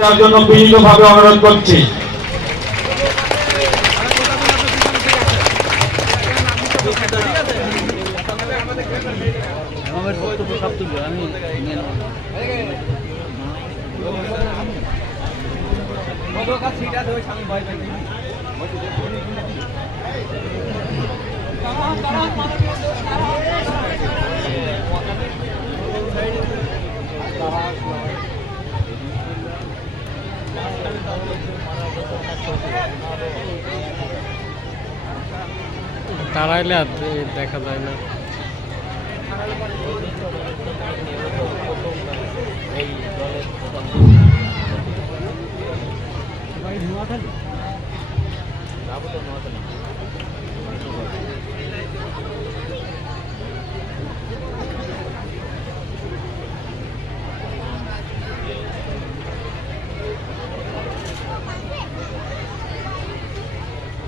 তার জন্য বিনীতভাবে অনুরোধ করছি। দাঁড়াইলে আর দেখা যায় না।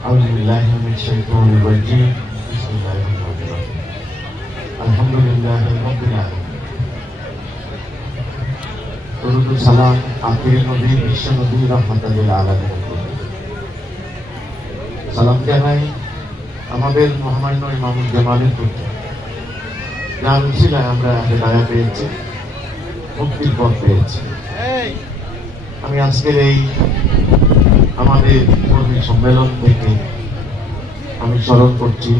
أعوذ بالله من الشيطان الرجيم بسم الله الرحمن الرحيم الحمد لله رب العالمين درود و سلام আখির নবী বিশ্ব নবী রাহমাতুল লিল আলামিন সালাম জানাই আমাদের মহামান্য ইমামুল জামালের প্রতি যার উসিলায় আমরা হেদায়েত পেয়েছি, মুক্তির পথ পেয়েছি। আমি আজকের এই আমাদের কর্মী সম্মেলন থেকে আমি স্মরণ করছি,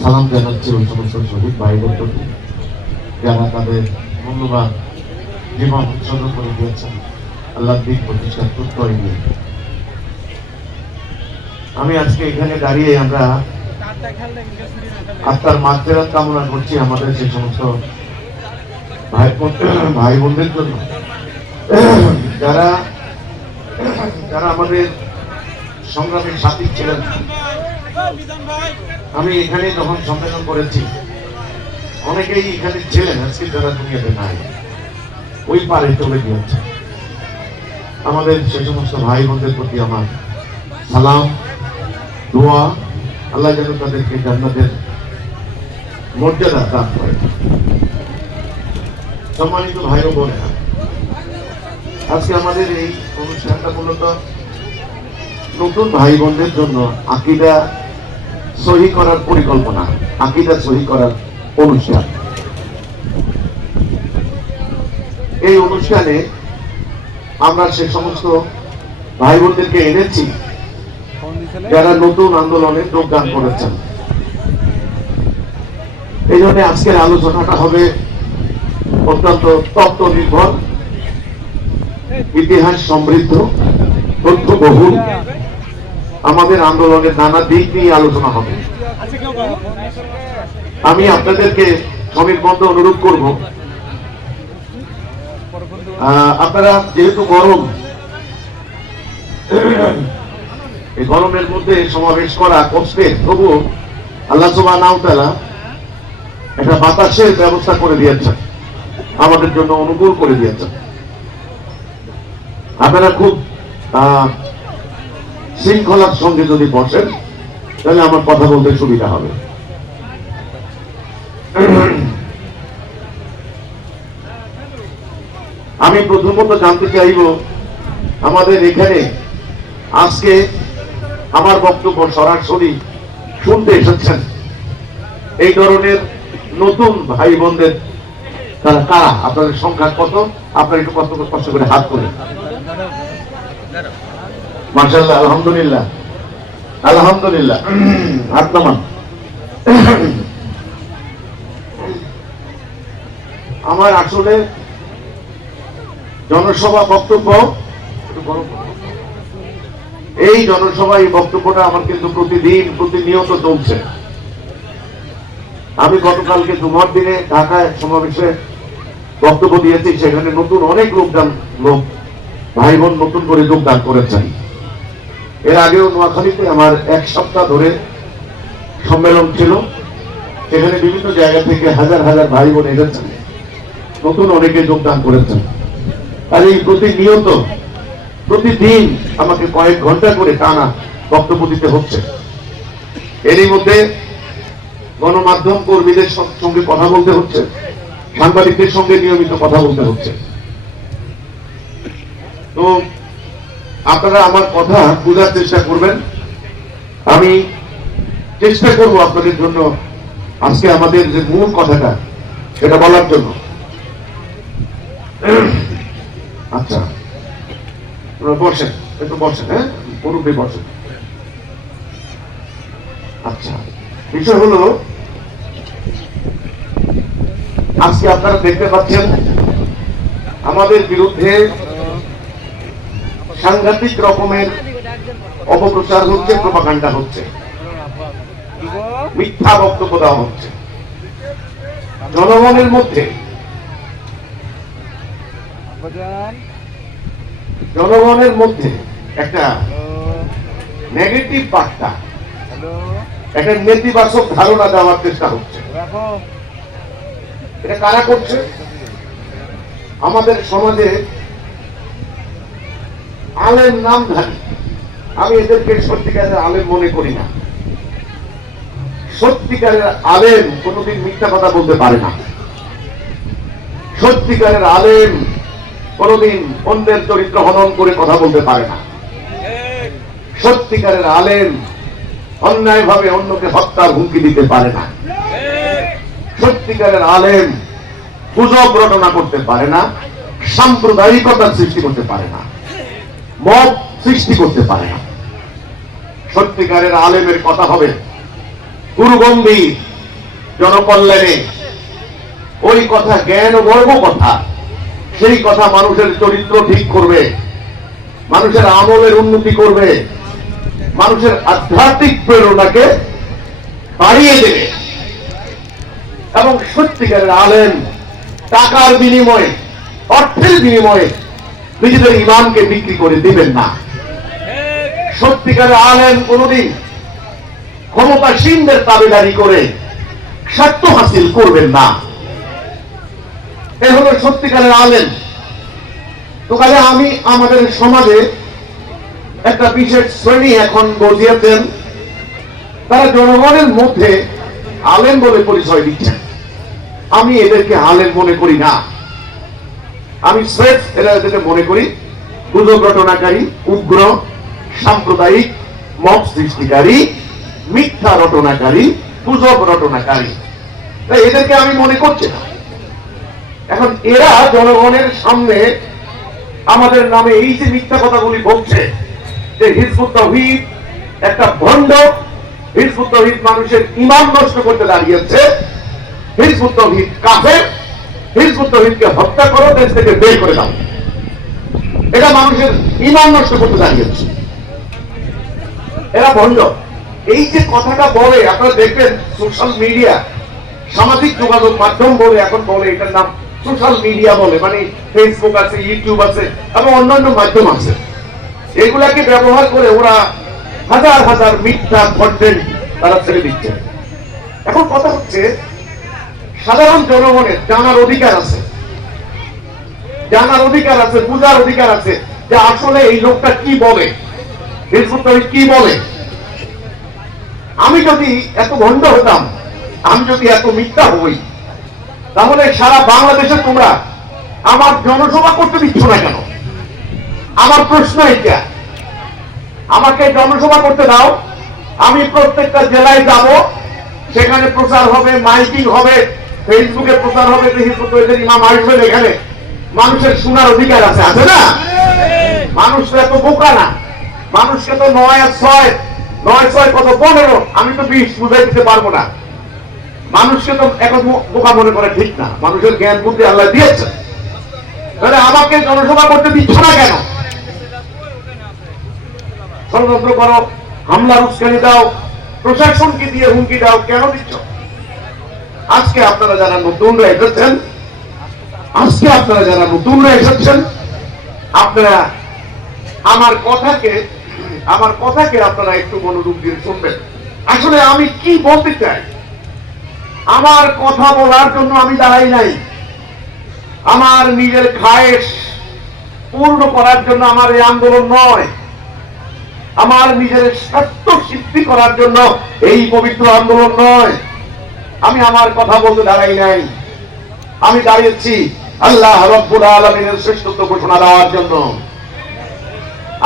সালাম জানাচ্ছি ওই সমস্ত শহীদ ভাইদের প্রতি যারা তাদের মূল্যবান জীবন উৎসর্গ করে দিয়েছেন আল্লাহর দিন প্রতিষ্ঠার প্রত্যয় নিয়ে। আমি আজকে এখানে দাঁড়িয়ে আমরা আত্মার মাগফিরাত কামনা করছি আমাদের যে সমস্ত ভাই বোনদের জন্য যারা আমাদের সংগ্রামের সাথী ছিলেন। আমি এখানে যখন সম্মেলন করেছি অনেকেই এখানে ছিলেন, আজকে যারা দুনিয়াতে নাই ওই পারে চলে গিয়েছে। আমাদের সে সমস্ত ভাই বোনদের প্রতি আমার সালাম, দোয়া, আল্লাহ যেন তাদেরকে জান্নাতের মর্যাদা দান করে। সম্মানিত ভাই ও বোনেরা, আজকে আমাদের এই অনুষ্ঠানটা মূলত নতুন ভাই বোনদের জন্য আকীদা সহি করার পরিকল্পনা, আকীদা সহি করার অনুষ্ঠান। এই অনুষ্ঠানে আমরা সে সমস্ত ভাই বোনদেরকে এনেছি যারা নতুন আন্দোলনে যোগদান করেছেন। এই জন্য আজকের আলোচনাটা হবে অত্যন্ত তত্ত্ব নির্ভর, ইতিহাস সমৃদ্ধ, তথ্য বহুল। আমাদের আন্দোলনের নানা দিক নিয়ে আলোচনা হবে। আমি আপনাদেরকে সমিরবন্ধ অনুরোধ করব, আপনারা যেহেতু গরম, এই গরমের মধ্যে সমাবেশ করা কষ্টের, তবু আল্লাহ সুবহানাহু ওয়া তাআলা একটা বাতাসের ব্যবস্থা করে দিয়েছেন, আমাদের জন্য অনুকূল করে দিয়েছেন। আপনারা খুব শৃঙ্খলার সঙ্গে যদি বসেন তাহলে আমার কথা বলতে সুবিধা হবে। আমি প্রথমত জানতে চাইব, আমাদের এখানে আজকে আমার বক্তব্য সরাসরি শুনতে এসেছেন এই ধরনের নতুন ভাই বোনদের তারা কারা, আপনাদের সংখ্যা কত? আপনারা একটু কষ্ট করে হাত তোলেন। মাশাআল্লাহ, আলহামদুলিল্লাহ, আলহামদুলিল্লাহ, হাত নামান। আমার আসলে জনসভা বক্তব্য, এই জনসভা, এই বক্তব্যটা আমার কিন্তু প্রতিনিয়ত চলছে। আমি গতকালকে জুমার দিনে ঢাকায় সমাবেশে বক্তব্য দিয়েছি, সেখানে নতুন অনেক লোক ভাই বোন নতুন করে যোগদান করেছেন। এর আগেও নোয়াখালীতে আমার এক সপ্তাহ ধরে সম্মেলন ছিল, সেখানে বিভিন্ন জায়গা থেকে হাজার হাজার ভাই বোন এসেছেন, নতুন অনেকে যোগদান করেছেন। আর এই প্রতিদিন আমাকে কয়েক ঘন্টা করে টানা বক্তব্য দিতে হচ্ছে। এরই মধ্যে গণমাধ্যম কর্মীদের সঙ্গে কথা বলতে হচ্ছে, সাংবাদিকদের সঙ্গে নিয়মিত কথা বলতে হচ্ছে। তো আপনারা আমার কথা বোঝার চেষ্টা করবেন। আমি চেষ্টা করব আপনাদের জন্য আজকে আমাদের যে মূল কথাটা সেটা বলার জন্য। আচ্ছা, বসেন, একটু বসেন, হ্যাঁ, পুরোপুরি বসেন। আচ্ছা, বিষয় হলো আজকে আপনারা দেখতে পাচ্ছেন আমাদের বিরুদ্ধে সাংঘাতিক রকমের অপপ্রচার হচ্ছে, প্রপাগান্ডা হচ্ছে, মিথ্যা বক্তব্য দেওয়া হচ্ছে। জনগণের মধ্যে একটা নেগেটিভ বার্তা, একটা নেতিবাচক ধারণা দেওয়ার চেষ্টা হচ্ছে। এটা কারা করছে? আমাদের সমাজে আলেম নামধারী, আমি এদেরকে সত্যিকারের আলেম মনে করি না। সত্যিকারের আলেম কোনোদিন মিথ্যা কথা বলতে পারে না। সত্যিকারের আলেম কোনোদিন অন্যের চরিত্র হনন করে কথা বলতে পারে না। সত্যিকারের আলেম অন্যায়ভাবে অন্যকে হত্যার হুমকি দিতে পারে না। সত্যিকারের আলেম গুজব রটনা করতে পারে না, সাম্প্রদায়িকতার সৃষ্টি করতে পারে না, মব সৃষ্টি করতে পারে না। সত্যিকারের আলেমের কথা হবে গুরুগম্ভীর, জনকল্যাণে, ওই কথা জ্ঞান ও গর্ব কথা। সেই কথা মানুষের চরিত্র ঠিক করবে, মানুষের আমলের উন্নতি করবে, মানুষের আধ্যাত্মিক প্রেরণাকে বাড়িয়ে দেবে। এবং সত্যিকারের আলেম টাকার বিনিময়ে, অর্থের বিনিময়ে নিজেদের ইমানকে বিক্রি করে দিবেন না। সত্যিকারের আলেম কোনদিন ক্ষমতাসীনদের দাবিদারি করে স্বার্থ হাসিল করবেন না। এ হলো সত্যিকারের আলেম। তো কাজে আমি আমাদের সমাজে একটা বিশেষ শ্রেণী এখন গজিয়েছেন, তারা জনগণের মধ্যে আলেম বলে পরিচয় দিচ্ছেন। আমি এদেরকে আলেম মনে করি না। আমি স্রেফ এদেরকে মনে করি গুজব রটনাকারী, উগ্র, সাম্প্রদায়িক, মব সৃষ্টিকারী, মিথ্যা রটনাকারী, গুজব রটনাকারী। তাই এদেরকে আমি মনে করছি না। এখন এরা জনগণের সামনে আমাদের নামে এই যে মিথ্যা কথাগুলি বলছে যে হিজবুত তাওহীদ একটা ভণ্ড, হিজবুত তাওহীদ মানুষের ঈমান নষ্ট করতে দাঁড়িয়েছে, হিজবুত তাওহীদ কাফের, হিজবুত তাওহীদকে হত্যা করো, দেশ থেকে বের করে দাও, এটা মানুষের ঈমান নষ্ট করতে দাঁড়িয়েছে। এরা ভণ্ড। এই যে কথাটা বলে আপনারা দেখবেন সোশ্যাল মিডিয়া, সামাজিক যোগাযোগ মাধ্যম বলে এখন বলে, এটার নাম সোশ্যাল মিডিয়া বলে, মানে ফেসবুক আছে, ইউটিউব আছে এবং অন্যান্য মাধ্যম আছে। এগুলাকে ব্যবহার করে ওরা হাজার হাজার মিথ্যা কন্টেন্ট তারা ছেড়ে দিচ্ছে। এখন কথা হচ্ছে সাধারণ জনগণের জানার অধিকার আছে, জানার অধিকার আছে, বুঝার অধিকার আছে যে আসলে এই লোকটা কি বলে, হিজবুত তাওহীদ কি বলে। আমি যদি এত ভণ্ড হতাম, আমি যদি এত মিথ্যা হই, তাহলে সারা বাংলাদেশে তোমরা আমার জনসভা করতে দিচ্ছ না কেন? আমার প্রশ্ন এটা। আমাকে জনসভা করতে দাও, আমি প্রত্যেকটা জেলায় যাব, সেখানে প্রচার হবে, মাইকিং হবে, ফেসবুকে প্রচার হবে যে হিজবুত তাওহীদের ইমাম আসবেন এখানে। মানুষের শোনার অধিকার আছে, আছে না? মানুষ তো এত বোকা না। মানুষকে তো 9 আর 6, 9 6 কত 15, আমি তো 20 বুঝাই দিতে পারবো না। মানুষকে তো এখন বোকা মনে করে ঠিক না। মানুষের জ্ঞান বুদ্ধি আল্লাহ দিয়েছে। তাহলে আমাকে জনসভা করতে দিচ্ছ না কেন? ষড়যন্ত্র করো, হামলার উস্কানি দাও, প্রশাসনকে দিয়ে হুমকি দাও, কেন দিচ্ছ? আজকে আপনারা যারা নতুনরা এসেছেন, আপনারা আমার কথাকে আপনারা একটু মনোযোগ দিয়ে শুনবেন। আসলে আমি কি বলতে চাই, আমার কথা বলার জন্য আমি দাঁড়াই নাই। আমার নিজের খায়েশ পূর্ণ করার জন্য আমার এই আন্দোলন নয়। আমার নিজের স্বার্থ সিদ্ধি করার জন্য এই পবিত্র আন্দোলন নয়। আমি আমার কথা বলতে দাঁড়াই নাই। আমি দাঁড়িয়েছি আল্লাহ রাব্বুল আলামিনের শ্রেষ্ঠত্ব ঘোষণা দেওয়ার জন্য।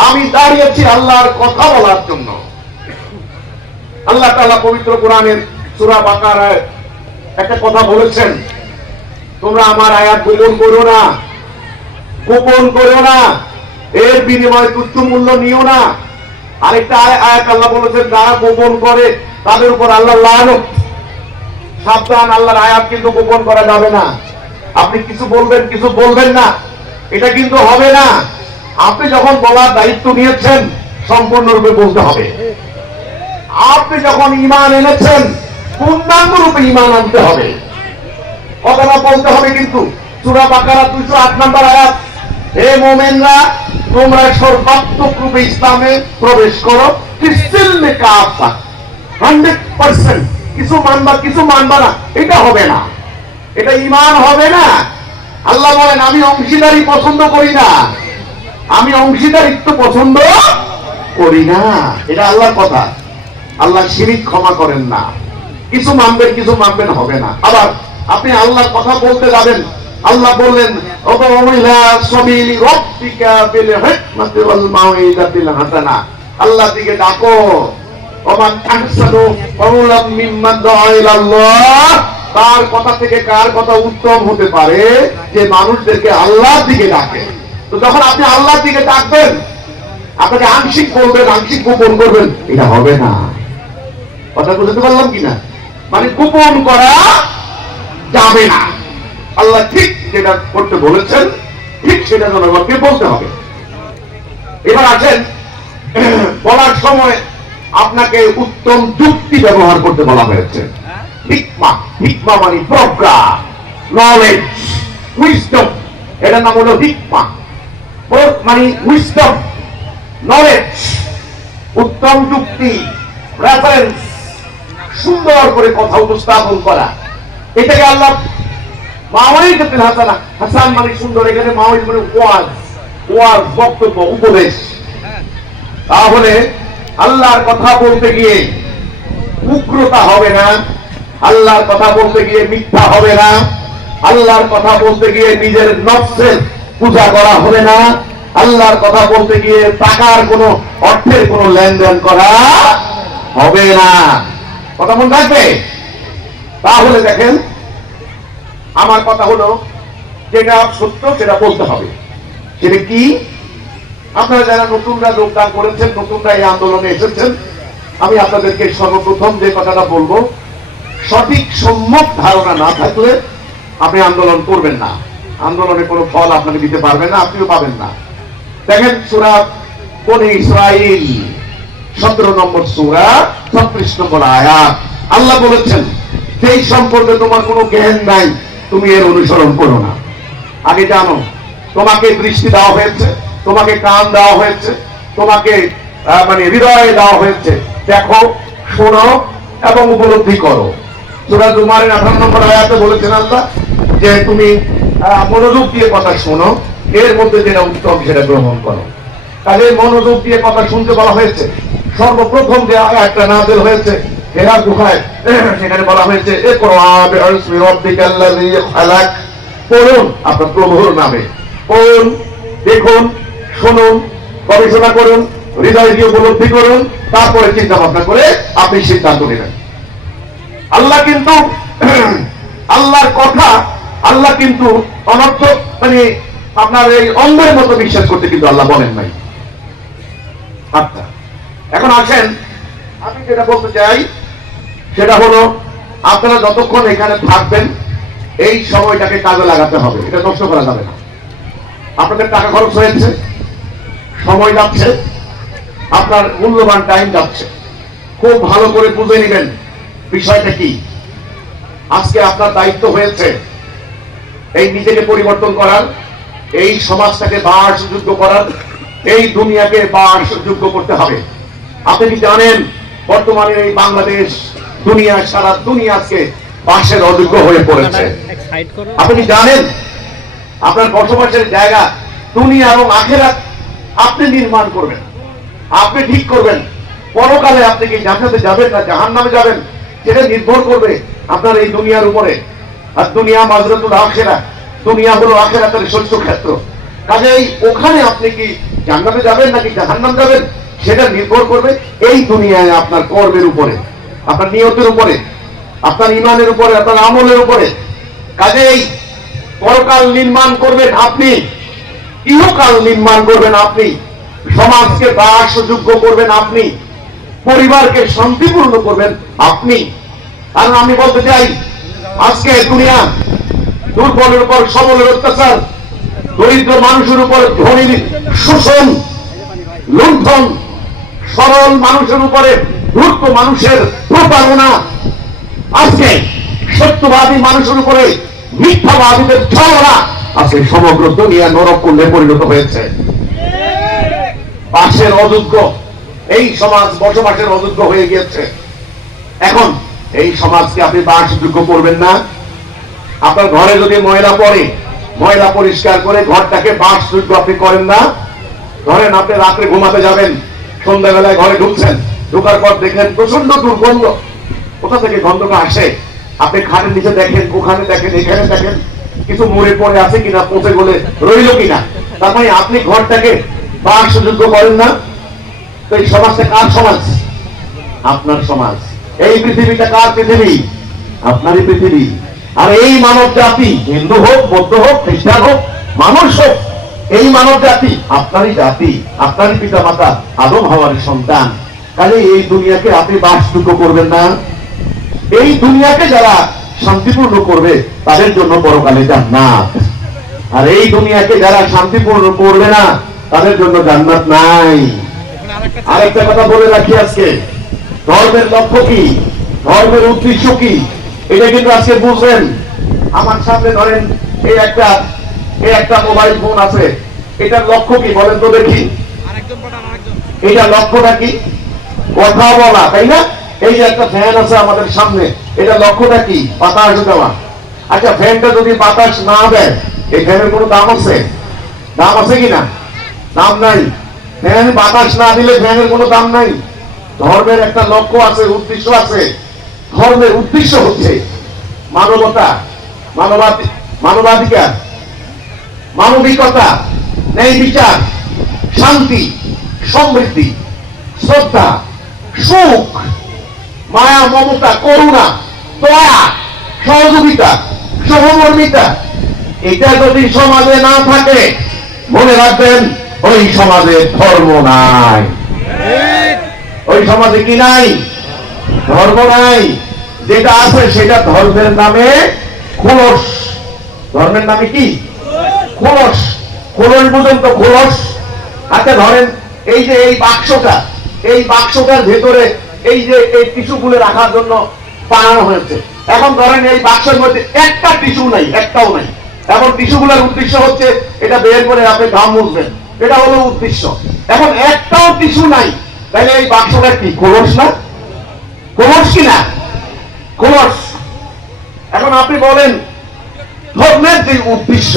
আমি দাঁড়িয়েছি আল্লাহর কথা বলার জন্য। আল্লাহ তাআলা পবিত্র কোরআনের সূরা বাকারায় একটা কথা বলেছেন, তোমরা আমার আয়াত গোপন করো না, গোপন করো না, এর বিনিময়ে তুচ্ছ মূল্য নিও না। আরেকটা আয়াত আল্লাহ বলেছেন, যারা গোপন করে তাদের উপর আল্লাহ লানত। সাবধান, আল্লাহর আয়াত কিন্তু গোপন করা যাবে না। আপনি কিছু বলবেন, কিছু বলবেন না, এটা কিন্তু হবে না। আপনি যখন বলার দায়িত্ব নিয়েছেন সম্পূর্ণরূপে বলতে হবে। আপনি যখন ঈমান এনেছেন পূর্ণাঙ্গ রূপে ঈমান আনতে হবে, কথাটা বলতে হবে। কিন্তু সূরা বাকারা 208 নম্বর আয়াত, হে মুমিনরা তোমরা সর্বাত্মক রূপে ইসলামে প্রবেশ করো, ফিসিলমে কাফা, 100%। কিছু মানবা কিছু মানবা না, এটা হবে না, এটা ঈমান হবে না। আল্লাহ বলেন, আমি অংশীদারি পছন্দ করি না, আমি অংশীদারিত্ব পছন্দ করি না। এটা আল্লাহর কথা। আল্লাহ শিরিক ক্ষমা করেন না। কিছু মানবেন কিছু মানবেন, হবে না। আবার আপনি আল্লাহর কথা বলতে যাবেন, আল্লাহ বললেন, আল্লাহ দিকে ডাকো, তার কথা থেকে কার কথা উত্তম হতে পারে যে মানুষদেরকে আল্লাহর দিকে ডাকে। তো যখন আপনি আল্লাহর দিকে ডাকবেন, আপনাকে আংশিক বলবেন, আংশিক গোপন করবেন, এটা হবে না। কথা বুঝতে পারলাম কিনা? মানে গোপন করা যাবে না। আল্লাহ ঠিক যেটা করতে বলেছেন ঠিক সেটা জনগণকে বলতে হবে। এবার আছেন, বলার সময় আপনাকে উত্তম যুক্তি ব্যবহার করতে বলা হয়েছে। হিকমা, হিকমা মানে প্রজ্ঞা, নলেজ, উইজডম, এটার নাম হলো হিকমা। মানে উইজডম, নলেজ, উত্তম যুক্তি, রেফারেন্স, সুন্দর করে কথা উপস্থাপন করা। এটাকে আল্লাহ মাওয়াইদাতুল হাসানা, হাসান মানে সুন্দর, এখানে মাওয়াইদ মানে ওয়াজ, ওয়াজ বক্তব্য, উপদেশ। তাহলে আল্লাহর কথা বলতে গিয়ে উগ্রতা হবে না, আল্লাহর কথা বলতে গিয়ে মিথ্যা হবে না, আল্লাহর কথা বলতে গিয়ে নিজের নফসের পূজা করা হবে না, আল্লাহর কথা বলতে গিয়ে টাকার কোনো অর্থের কোনো লেনদেন করা হবে না। কথা মনে থাকবে? তাহলে দেখেন, আমার কথা হলো যেটা সত্য সেটা বলতে হবে। সেটা কি? আপনারা যারা নতুনরা যোগদান করেছেন, নতুনরা এই আন্দোলনে এসেছেন, আমি আপনাদেরকে সর্বপ্রথম যে কথাটা বলবো, সঠিক সম্যক ধারণা না থাকলে আপনি আন্দোলন করবেন না। আন্দোলনে কোনো ফল আপনাকে দিতে পারবেন না, আপনিও পাবেন না। দেখেন সূরা বনী ইসরাঈল 17 নম্বর সূরা 36 নম্বর আয়াত, আল্লাহ বলেছেন, যেই সম্পর্কে তোমার কোনো জ্ঞান নাই তুমি এর অনুসরণ করো না। আগে জানো, তোমাকে দৃষ্টি দেওয়া হয়েছে, তোমাকে কান দেওয়া হয়েছে, তোমাকে মানে হৃদয়ে দেওয়া হয়েছে, দেখো, শোনো এবং উপলব্ধি করো। সূরা জুমারের 18 নম্বর আয়াতে বলেছেন আল্লাহ যে তুমি মনোযোগ দিয়ে কথা শোনো, এর মধ্যে যেটা উত্তম সেটা গ্রহণ করো। তাহলে মনোযোগ দিয়ে কথা শুনতে বলা হয়েছে। সর্বপ্রথম যে আয়াতটা নাযিল হয়েছে হেরা গুহায়, সেখানে বলা হয়েছে, ইকরা বিইসমি রাব্বিকাল্লাযী খালাক, পড়ুন আপনার প্রভুর নামে, পড়ুন, দেখুন, শুনুন, গবেষণা করুন, হৃদয় দিয়ে উপলব্ধি করুন, তারপরে চিন্তা ভাবনা করে আপনি সিদ্ধান্ত নেবেন। আল্লাহ কিন্তু আল্লাহর কথা, আল্লাহ কিন্তু অনর্থক মানে আপনার এই অন্ধের মতো বিশ্বাস করতে কিন্তু আল্লাহ বলেন নাই। আচ্ছা, এখন আসেন, আমি যেটা বলতে চাই সেটা হলো, আপনারা যতক্ষণ এখানে থাকবেন এই সময়টাকে কাজে লাগাতে হবে, এটা নষ্ট করা যাবে না। আপনাদের টাকা খরচ হয়েছে, সময় যাচ্ছে, আপনার মূল্যবান টাইম যাচ্ছে, খুব ভালো করে বুঝে নেবেন বিষয়টা কি। আজকে আপনার দায়িত্ব হয়েছে এই নিজেকে পরিবর্তন করার, এই সমাজটাকে বাসযোগ্য করার, এই দুনিয়াকে বাসযোগ্য করতে হবে। আপনি কি জানেন বর্তমানে এই বাংলাদেশ, দুনিয়া, সারা দুনিয়া আজকে বাসের অযোগ্য হয়ে পড়েছে? আপনি কি জানেন আপনার বসবাসের জায়গা দুনিয়া এবং আখিরাত আপনি নির্মাণ করবেন, আপনি ঠিক করবেন। পরকালে আপনি কি জান্নাতে যাবেন না জাহান্নামে যাবেন সেটা নির্ভর করবে আপনার এই দুনিয়ার উপরে। আর দুনিয়া মাজরাতুল আখিরাহ, দুনিয়া হলো আখিরাতের শস্য ক্ষেত্র। কাজেই ওখানে আপনি কি জান্নাতে যাবেন নাকি জাহান্নাম যাবেন সেটা নির্ভর করবে এই দুনিয়ায় আপনার কর্মের উপরে, আপনার নিয়তের উপরে, আপনার ইমানের উপরে, আপনার আমলের উপরে। কাজেই পরকাল নির্মাণ করবেন আপনি, ইহকাল নির্মাণ করবেন আপনি, সমাজকে বাসযোগ্য করবেন আপনি, পরিবারকে শান্তিপূর্ণ করবেন আপনি। কারণ আমি বলতে চাই, আজকে দুনিয়া দুর্বলের উপর সবলের অত্যাচার, দরিদ্র মানুষের উপর ধনীর শোষণ, লুণ্ঠন, সরল মানুষের উপরে ধূর্ত মানুষের প্রতারণা, আজকে সত্যবাদী মানুষের উপরে মিথ্যাবাদীদের ছলনা, আজকে সমগ্র দুনিয়া নরককুণ্ডে পরিণত হয়েছে। বাসের অযোগ্য এই সমাজ বসবাসের অযোগ্য হয়ে গিয়েছে। এখন এই সমাজকে আপনি বাসযোগ্য করবেন না। আপনার ঘরে যদি ময়লা পড়ে, ময়লা পরিষ্কার করে ঘরটাকে বাসযোগ্য আপনি করেন না। ধরেন আপনি রাত্রে ঘুমাতে যাবেন, সন্ধ্যাবেলায় ঘরে ঢুকছেন, ঢোকার পর দেখেন প্রচন্ড দুর্গন্ধ। কোথা থেকে গন্ধটা আসে? আপনি খাটের নিচে দেখেন, ওখানে দেখেন, এখানে দেখেন, কিছু মরে পড়ে আছে কিনা, পচে গলে রইল কিনা। তার মানে আপনি ঘরটাকে বাসযোগ্য করেন না। তো এই সমাজটা কার সমাজ? আপনার সমাজ। এই পৃথিবীটা কার পৃথিবী? আপনারই পৃথিবী। আর এই মানব জাতি, হিন্দু হোক, বৌদ্ধ হোক, খ্রিস্টান হোক, মানুষ হোক, এই মানব জাতি আপনারই জাতি, আপনারই পিতা মাতা আদম হাওয়ার সন্তান। কাজে এই দুনিয়াকে আপনি বাসযোগ্য করবেন না। এই দুনিয়াকে যারা শান্তিপূর্ণ করবে তাদের জন্য পরকালে জান্নাত, আর এই দুনিয়াকে যারা শান্তিপূর্ণ করবে না তাদের জন্য জান্নাত নাই। আরেকটা কথা বলে রাখি, আজকে ধর্মের লক্ষ্য কি, ধর্মের উদ্দেশ্য কি, এটা কিন্তু আজকে বুঝবেন। আমার সামনে ধরেন এই একটা মোবাইল ফোন আছে, এটার লক্ষ্য কি বলেন তো দেখি? এটা লক্ষ্যটা কি? কথা বলা, তাই না? এই যে একটা ফ্যান আছে আমাদের সামনে, এটা লক্ষ্যটা কি? বাতাস দেওয়া। আচ্ছা, ফ্যানটা যদি বাতাস না দেয়, এই ফ্যানের কোনো দাম আছে? দাম আছে কিনা? দাম নাই। ফ্যান বাতাস না দিলে ফ্যানের কোনো দাম নাই। ধর্মের একটা লক্ষ্য আছে, উদ্দেশ্য আছে। ধর্মের উদ্দেশ্য হচ্ছে মানবতা, মানবাধিকার, মানবিকতা, ন্যায় বিচার, শান্তি, সমৃদ্ধি, শ্রদ্ধা, সুখ, মায়া, মমতা, করুণা, দয়া, সহযোগিতা, সহমর্মিতা। এটা যদি সমাজে না থাকে, মনে রাখবেন ওই সমাজে ধর্ম নাই। ওই সমাজে কি নাই? ধর্ম নাই। যেটা আছে সেটা ধর্মের নামে খোলস। ধর্মের নামে কি? খোলস। খোলস বুঝেন তো? খোলস। আচ্ছা ধরেন এই যে এই বাক্সটা, এই বাক্সটার ভেতরে এই যে এই টিস্যুগুলো রাখার জন্য বানানো হয়েছে। এখন ধরেন এই বাক্সের মধ্যে একটা টিস্যু নাই, একটাও নাই। এখন টিস্যুগুলোর উদ্দেশ্য হচ্ছে এটা বের করে আপনি ঘাম মুছবেন, এটা হলো উদ্দেশ্য। এখন একটাও টিস্যু নাই, তাহলে এই বাক্সটা কি? খোলস না? খোলস কি না? খোলস। এখন আপনি বলেন ধর্মের যে উদ্দেশ্য,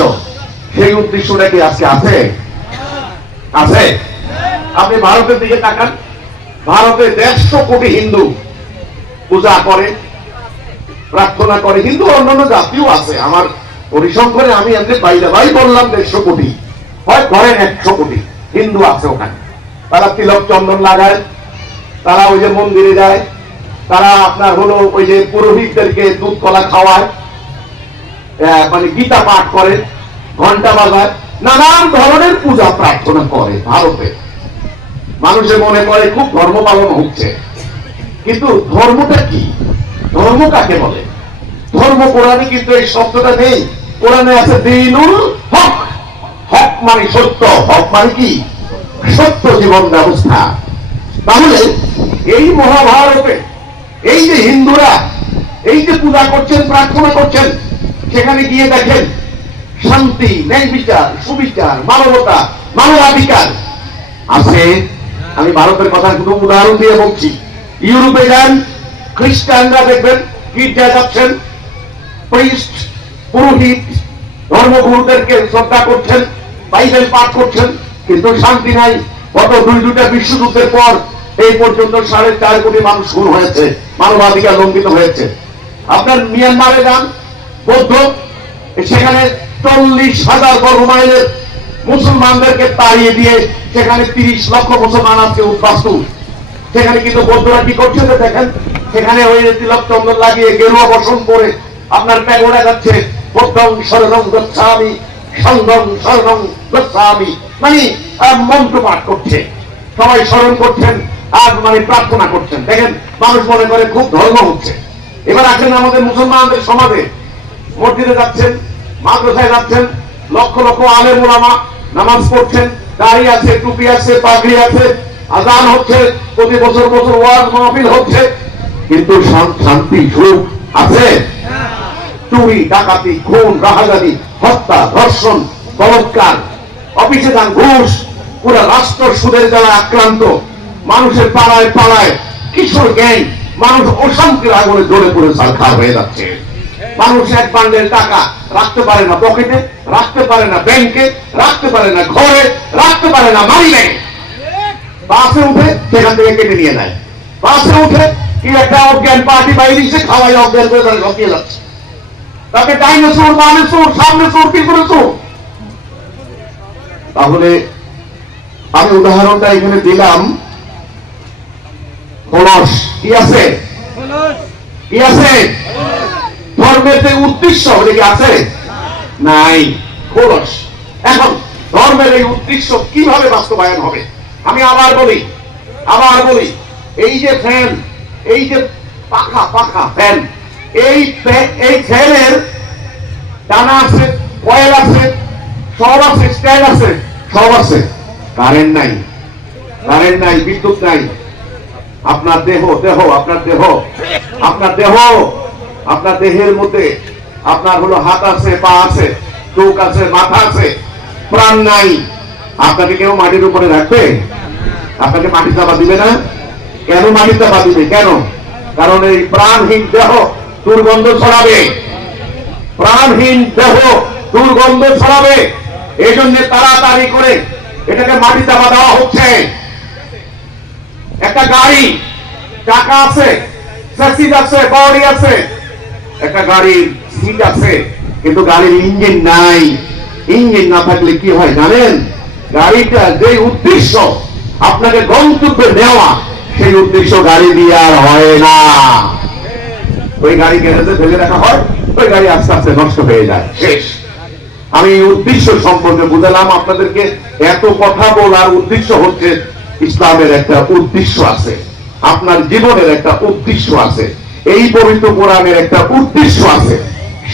সেই উদ্দেশ্যটা কি আজকে আছে? আছে? আপনি ভারতের দিকে তাকান, ভারতে 150 কোটি হিন্দু পূজা করে, প্রার্থনা করে। হিন্দু অন্যান্য জাতিও আছে, আমার পরিসংখ্যানে আমি এমনি বাইরে ভাই বললাম 150 কোটি, হয় ধরেন 100 কোটি হিন্দু আছে ওখানে। তারা তিলক চন্দন লাগায়, তারা ওই যে মন্দিরে যায়, তারা আপনার হলো ওই যে পুরোহিতদেরকে দুধ কলা খাওয়ায়, মানে গীতা পাঠ করে, ঘন্টা বাজায়, নানান ধরনের পূজা প্রার্থনা করে ভারতে। মানুষে মনে করে খুব ধর্ম পালন হচ্ছে, কিন্তু ধর্মটা কি? ধর্ম কাকে বলে? ধর্ম কোরআনে কিন্তু এই শব্দটা নেই। কোরআনে আছে দীনুল হক। হক মানে সত্য, হক মানে কি? সত্য জীবন ব্যবস্থা। তাহলে এই মহাভারতে এই যে হিন্দুরা এই যে পূজা করছেন, প্রার্থনা করছেন, সেখানে গিয়ে দেখেন শান্তি, ন্যায় বিচার, সুবিচার, মানবতা, মানবাধিকার আছে। আমি ভারতের কথা শুধু উদাহরণ দিয়ে বলছি। ইউরোপে যান, খ্রিস্টানরা দেখবেন গির্জায় যাচ্ছেন, প্রিস্ট, পুরোহিত, ধর্মগুরুদেরকে শ্রদ্ধা করছেন, বাইবেল পাঠ করছেন, কিন্তু শান্তি নাই। গত দুইটা বিশ্বযুদ্ধের পর এই পর্যন্ত 4.5 কোটি মানুষ খুন হয়েছে, মানবাধিকার লঙ্ঘিত হয়েছে। আপনার মিয়ানমারে যান, বৌদ্ধ, সেখানে 40,000 বর্গ মাইলের মুসলমানদেরকে তাড়িয়ে দিয়ে সেখানে 30 লক্ষ মুসলমান আজকে উদ্বাস্তু। সেখানে কিন্তু বৌদ্ধরা কি করছে তো দেখেন, সেখানে ওই তিলক চন্দন লাগিয়ে গেরুয়া বসন করে আপনার প্যাগোডা যাচ্ছে, বৌদ্ধং শরণং গচ্ছামি, সংঘং শরণং গচ্ছামি, মানে মন্ত্র পাঠ করছে, সবাই স্মরণ করছেন আর মানে প্রার্থনা করছেন। দেখেন মানুষ মনে করে খুব ধর্ম হচ্ছে। এবার আসেন আমাদের মুসলমানদের সমাজে, মসজিদে যাচ্ছেন, মাদ্রাসায় যাচ্ছেন, লক্ষ লক্ষ আলেম ওলামা নামাজ পড়ছেন, দাড়ি আছে, টুপি আছে, পাগড়ি আছে, আজান হচ্ছে, প্রতি বছর বছর ওয়াজ মাহফিল হচ্ছে, কিন্তু শান্তি সুখ আছে? চুরি ডাকাতি খুন রাহাজানি হত্যা ধর্ষণ বলাৎকার, অফিসে যান ঘুষ, পুরো রাষ্ট্র সুদের দ্বারা আক্রান্ত, মানুষের পাড়ায় পাড়ায় কিশোর গ্যাং, মানুষ অশান্তির আগুনে জ্বলে পড়ে ছারখার হয়ে যাচ্ছে। মানুষ এক বান্ডেল টাকা রাখতে পারে না পকেটে, রাখতে পারে না ব্যাংকে, রাখতে পারে না ঘরে, রাখতে পারে না মানি ব্যাংক। বাসে উঠে সেখান থেকে কেটে নিয়ে নেয়, বাসে উঠে কি একটা অজ্ঞান পার্টি বাইরে এসে খাওয়াই অজ্ঞান করে তারা ঢকিয়ে যাচ্ছে। তাকে ডাইনে চোর, বামে চোর, সামনে চোর, কি করে চোর। তাহলে আমি উদাহরণটা এখানে দিলাম, খোলস কি আছে, কি আছে, ধর্মের যে উদ্দেশ্য হলে কি আছে, নাই, খোলস। এখন ধর্মের এই উদ্দেশ্য কিভাবে বাস্তবায়ন হবে? আমি আবার বলি, এই যে ফ্যান, এই যে পাখা ফ্যান, এই ফ্যানের টানা আছে, কয়েল আছে, সব আছে, স্ট্যান্ড আছে, সব আছে, কারেন্ট নাই, বিদ্যুৎ নাই। আপনার দেহের মধ্যে আপনার হলো হাত আছে, পা আছে, চোখ আছে, মাথা আছে, প্রাণ নাই। আপনাকে কেউ মাটির উপরে রাখবে? আপনাকে মাটি চাপা দিবে না? কেন মাটি চাপা দিবে? কেন? কারণ এই প্রাণহীন দেহ দুর্গন্ধ ছড়াবে, প্রাণহীন দেহ দুর্গন্ধ ছড়াবে। এই জন্য তাড়াতাড়ি করে এটাকে মাটি চাপা দেওয়া হচ্ছে। একটা গাড়ি চাকা আছে, চ্যাসিস আছে, বডি আছে, একটা গাড়ির সিট আছে, কিন্তু গাড়ির ইঞ্জিন নাই। ইঞ্জিন না থাকলে কি হয় জানেন? গাড়িটা যে উদ্দেশ্য আপনাকে গন্তব্যে নেওয়া, সেই উদ্দেশ্য গাড়ি দিয়ে আর হয় না। ওই গাড়ি গ্যারেজে ফেলে রাখা হয়, ওই গাড়ি আস্তে আস্তে নষ্ট হয়ে যায়, শেষ। আমি উদ্দেশ্য সম্পর্কে বুঝালাম আপনাদেরকে। এত কথা বলার উদ্দেশ্য হচ্ছে ইসলামের একটা উদ্দেশ্য আছে, আপনার জীবনের একটা উদ্দেশ্য আছে, এই পবিত্র কোরআনের একটা উদ্দেশ্য আছে।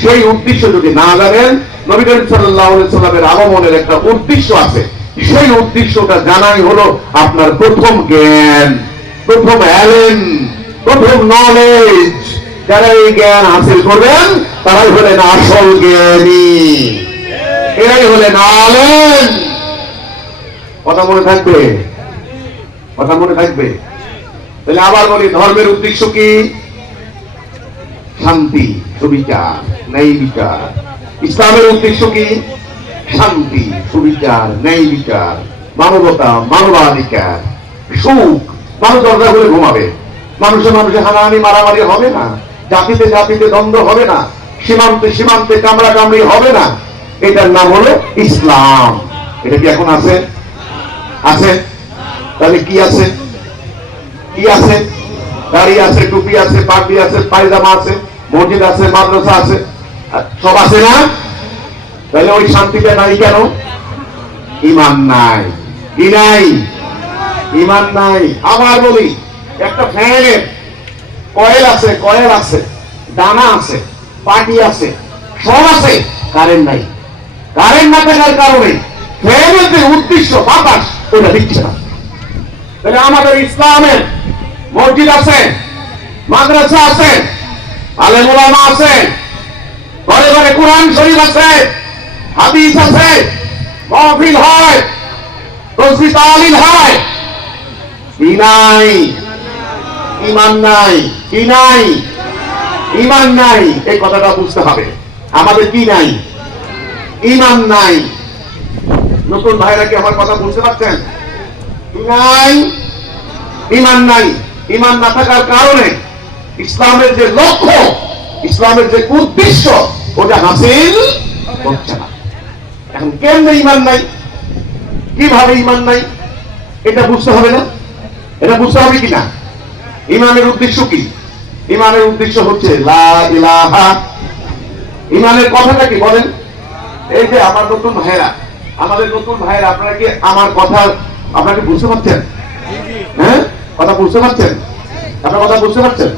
সেই উদ্দেশ্য যদি না জানেন, নবী করিম সাল্লাল্লাহু আলাইহি সাল্লামের আগমনের একটা উদ্দেশ্য আছে, সেই উদ্দেশ্যটা জানাই হলো আপনার প্রথম জ্ঞান, প্রথম এলেম, প্রথম নলেজ। যারা এই জ্ঞান হাসিল করবেন তারাই হলেন আসল জ্ঞানী, এরাই হলেন আলেম। কথা মনে থাকবে? তাহলে আবার বলি, ধর্মের উদ্দেশ্য কি? শান্তি, সুবিচার, ন্যায় বিচার। ইসলামের উদ্দেশ্য কি? শান্তি, সুবিচার, ন্যায় বিচার, মানবতা, মানবাধিকার, সুখ। মানুষ দরজা খুলে ঘুমাবে, মানুষে হানাহানি মারামারি হবে না, জাতিতে দ্বন্দ্ব হবে না, সীমান্তে কামড়াকামড়ি হবে না। এটার নাম হলো ইসলাম। এটা কি এখন আছে? তাহলে কি আছে? দাড়ি আছে, টুপি আছে, পাগড়ি আছে, পায়জামা আছে, মসজিদ আছে, মাদ্রাসা আছে, সব আছে না? তাহলে ওই শান্তিটা নাই কেন? ঈমান নাই। কি নাই? ঈমান নাই। আবার বলি, একটা ফ্যানের কয়েল আছে, দানা আছে, পাটি আছে, সব আছে, কারেন্ট নাই। কারেন্ট না থাকার কারণে ফ্যানের যে উদ্দেশ্য বাতাস, ওটা দিচ্ছে না। তাহলে আমাদের ইসলামের মসজিদ আছে, মাদ্রাসা আছে, আলেম ওলামা আছে, ঘরে ঘরে কোরআন শরীফ আছে, হাদিস আছে, মাহফিল হয়, তসবিহ তাহলিল হয়, কি নাই? ঈমান নাই। কি নাই? ঈমান নাই। এই কথাটা বুঝতে হবে। আমাদের কি নাই? ঈমান নাই। নতুন ভাইরা কি আমার কথা বুঝতে পারছেন? নাই, ঈমান নাই। ঈমান না থাকার কারণে ইসলামের যে লক্ষ্য, ইসলামের যে উদ্দেশ্য, ওটা হাসিল হচ্ছে না। এখন কেমনে ঈমান নাই? কিভাবে ঈমান নাই এটা বুঝতে হবে না? এটা বুঝতে হবে কিনা? ঈমানের উদ্দেশ্য কি? ঈমানের উদ্দেশ্য হচ্ছে লা ইলাহা। ঈমানের কথাটা কি বলেন? এই যে আমার নতুন ভাইরা, আমাদের নতুন ভাইরা, আপনারা কি আমার কথা আপনাকে বুঝতে পারছেন? হ্যাঁ, কথা বুঝতে পারছেন? আপনার কথা বুঝতে পারছেন?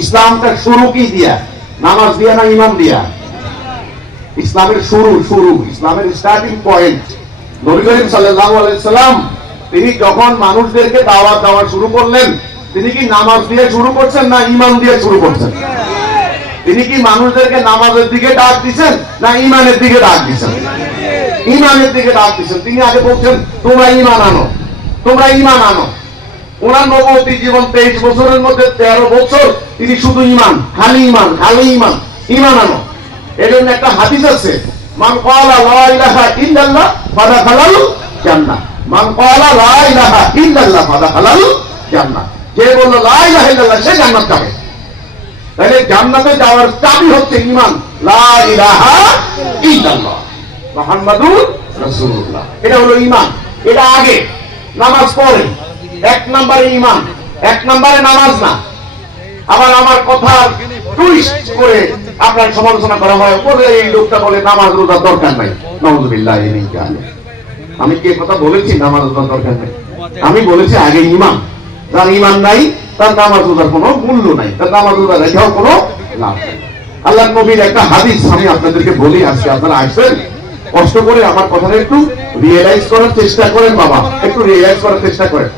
ইসলামটা শুরু কি দিয়া? নামাজ দিয়া না ঈমান দিয়া? ইসলামের শুরু ইসলামের স্টার্টিং পয়েন্ট নবী করিম সাল্লাল্লাহু আলাইহি সাল্লাম তিনি যখন মানুষদেরকে দাওয়াত দেওয়া শুরু করলেন, তিনি কি নামাজ দিয়ে শুরু করছেন না ঈমান দিয়ে শুরু করছেন? তিনি কি মানুষদেরকে নামাজের দিকে ডাক দিচ্ছেন না ঈমানের দিকে ডাক দিচ্ছেন? ঈমানের দিকে ডাক দিচ্ছেন। তিনি আগে বলছেন তোমরা ঈমান আনো, তোমরা ঈমান আনো। ওনার নবুয়তি জীবন 23 বছরের মধ্যে 13 বছর তিনি শুধু ঈমান, খালি ঈমান, খালি ঈমান, ঈমান আনো। এর জন্য একটা হাদিস আছে, মান ক্বালা লা ইলাহা ইল্লাল্লাহ ফাদাখালাল জান্নাহ। মান ক্বালা লা ইলাহা ইল্লাল্লাহ ফাদাখালাল জান্নাহ। যে বলল লা ইলাহা ইল্লাল্লাহ সে জান্নাত যাবে। তাহলে জান্নাতে যাওয়ার চাবি হচ্ছে ঈমান, লা ইলাহা ইল্লাল্লাহ মুহাম্মাদুর রাসূলুল্লাহ। এটা হলো ঈমান। এটা আগে, নামাজ পড়ে। 1 নম্বরে ঈমান, 1 নম্বরে নামাজ না। আবার আমার কথা টুইস্ট করে আপনার সমালোচনা করা হয়, বলে এই লোকটা বলে নামাজ রোজা দরকার নাই। নাউযুবিল্লাহি মিন যালিক। আমি কি কথা বলেছি নামাজ রোজা দরকার নাই? আমি বলেছি আগে ঈমান। যার ঈমান নাই তার নামাজ রোজার কোনো মূল্য নাই, তার নামাজ রোজা রেখেও কোনো লাভ নেই। আল্লাহর নবীর একটা হাদিস আমি আপনাদেরকে বলি, আজকে আপনারা আসবেন, কষ্ট করে আমার কথাটা একটু রিয়েলাইজ করার চেষ্টা করেন বাবা, একটু রিয়েলাইজ করার চেষ্টা করেন।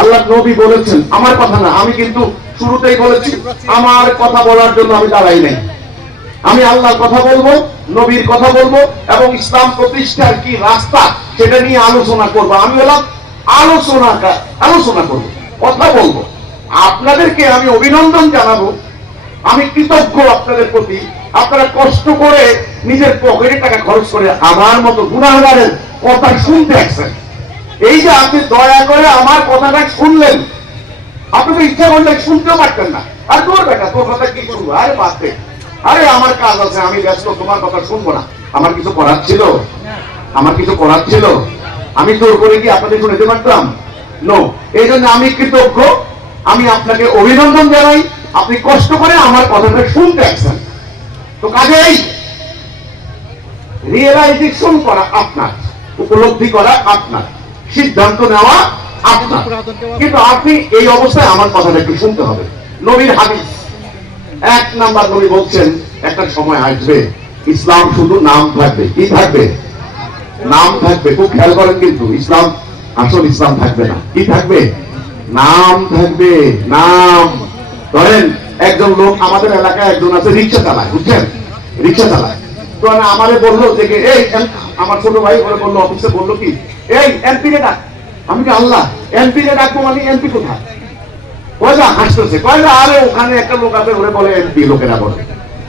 আল্লাহর নবী বলেছেন, আমার কথা না, আমি কিন্তু শুরুতেই বলেছি আমার কথা বলার জন্য আমি দাঁড়াই নাই। আমি আল্লাহর কথা বলবো, নবীর কথা বলবো এবং ইসলাম প্রতিষ্ঠার কি রাস্তা সেটা নিয়ে আলোচনা করবো। আমি বললাম আলোচনা করবো, কথা বলবো। আপনাদেরকে আমি অভিনন্দন জানাবো, আমি কৃতজ্ঞ আপনাদের প্রতি। আপনারা কষ্ট করে নিজের পকেটে টাকা খরচ করে আমার মতো গুনাহগারের কথা শুনতে আসছেন। এই যে আপনি দয়া করে আমার কথাটা শুনলেন, আপনি তো ইচ্ছা করলে শুনতেও পারতেন না। আর তোর বেটা তোর কথা কি শুনবো? আরে বাদে, আরে আমার কাজ আছে, আমি ব্যস্ত, তোমার কথা শুনবো না। আমার কিছু করার ছিল? আমার কিছু করার ছিল? আমি জোর করে কি আপনাদের শুনতে পারতাম? নো। এই জন্য আমি কৃতজ্ঞ, আমি আপনাকে অভিনন্দন জানাই, আপনি কষ্ট করে আমার কথাটা শুনতে আসছেন। তো কাজেই রিয়েলাইজেশন করা আপনার, উপলব্ধি করা আপনার, সিদ্ধান্ত নেওয়া আপনার। কিন্তু আপনি এই অবস্থায় আমার কথাটা একটু শুনতে হবে। নবীর হাদিস 1 নাম্বার, নবী বলছেন একটা সময় আসবে ইসলাম শুধু নাম থাকবে। কি থাকবে? নাম থাকবে। খুব খেয়াল করেন কিন্তু, ইসলাম আসল ইসলাম থাকবে না। কি থাকবে? নাম থাকবে, নাম। ধরেন একজন লোক আমাদের এলাকায় একজন আছে, রিক্সা চালায়, বুঝছেন, রিক্সা চালায়। তো আমারে বললো যে এই আমার ছোট ভাই ওরে বললো, অফিসে বললো কি এই এমপি রে ডাক। আমি কি আল্লাহ এমপি রে ডাকবো? মানে এমপি কোথায়? কয়টা হাসতেছে, কয়টা আরে ওখানে একটা লোক আছে ওরে বলে এমপি, লোকেরা বলে।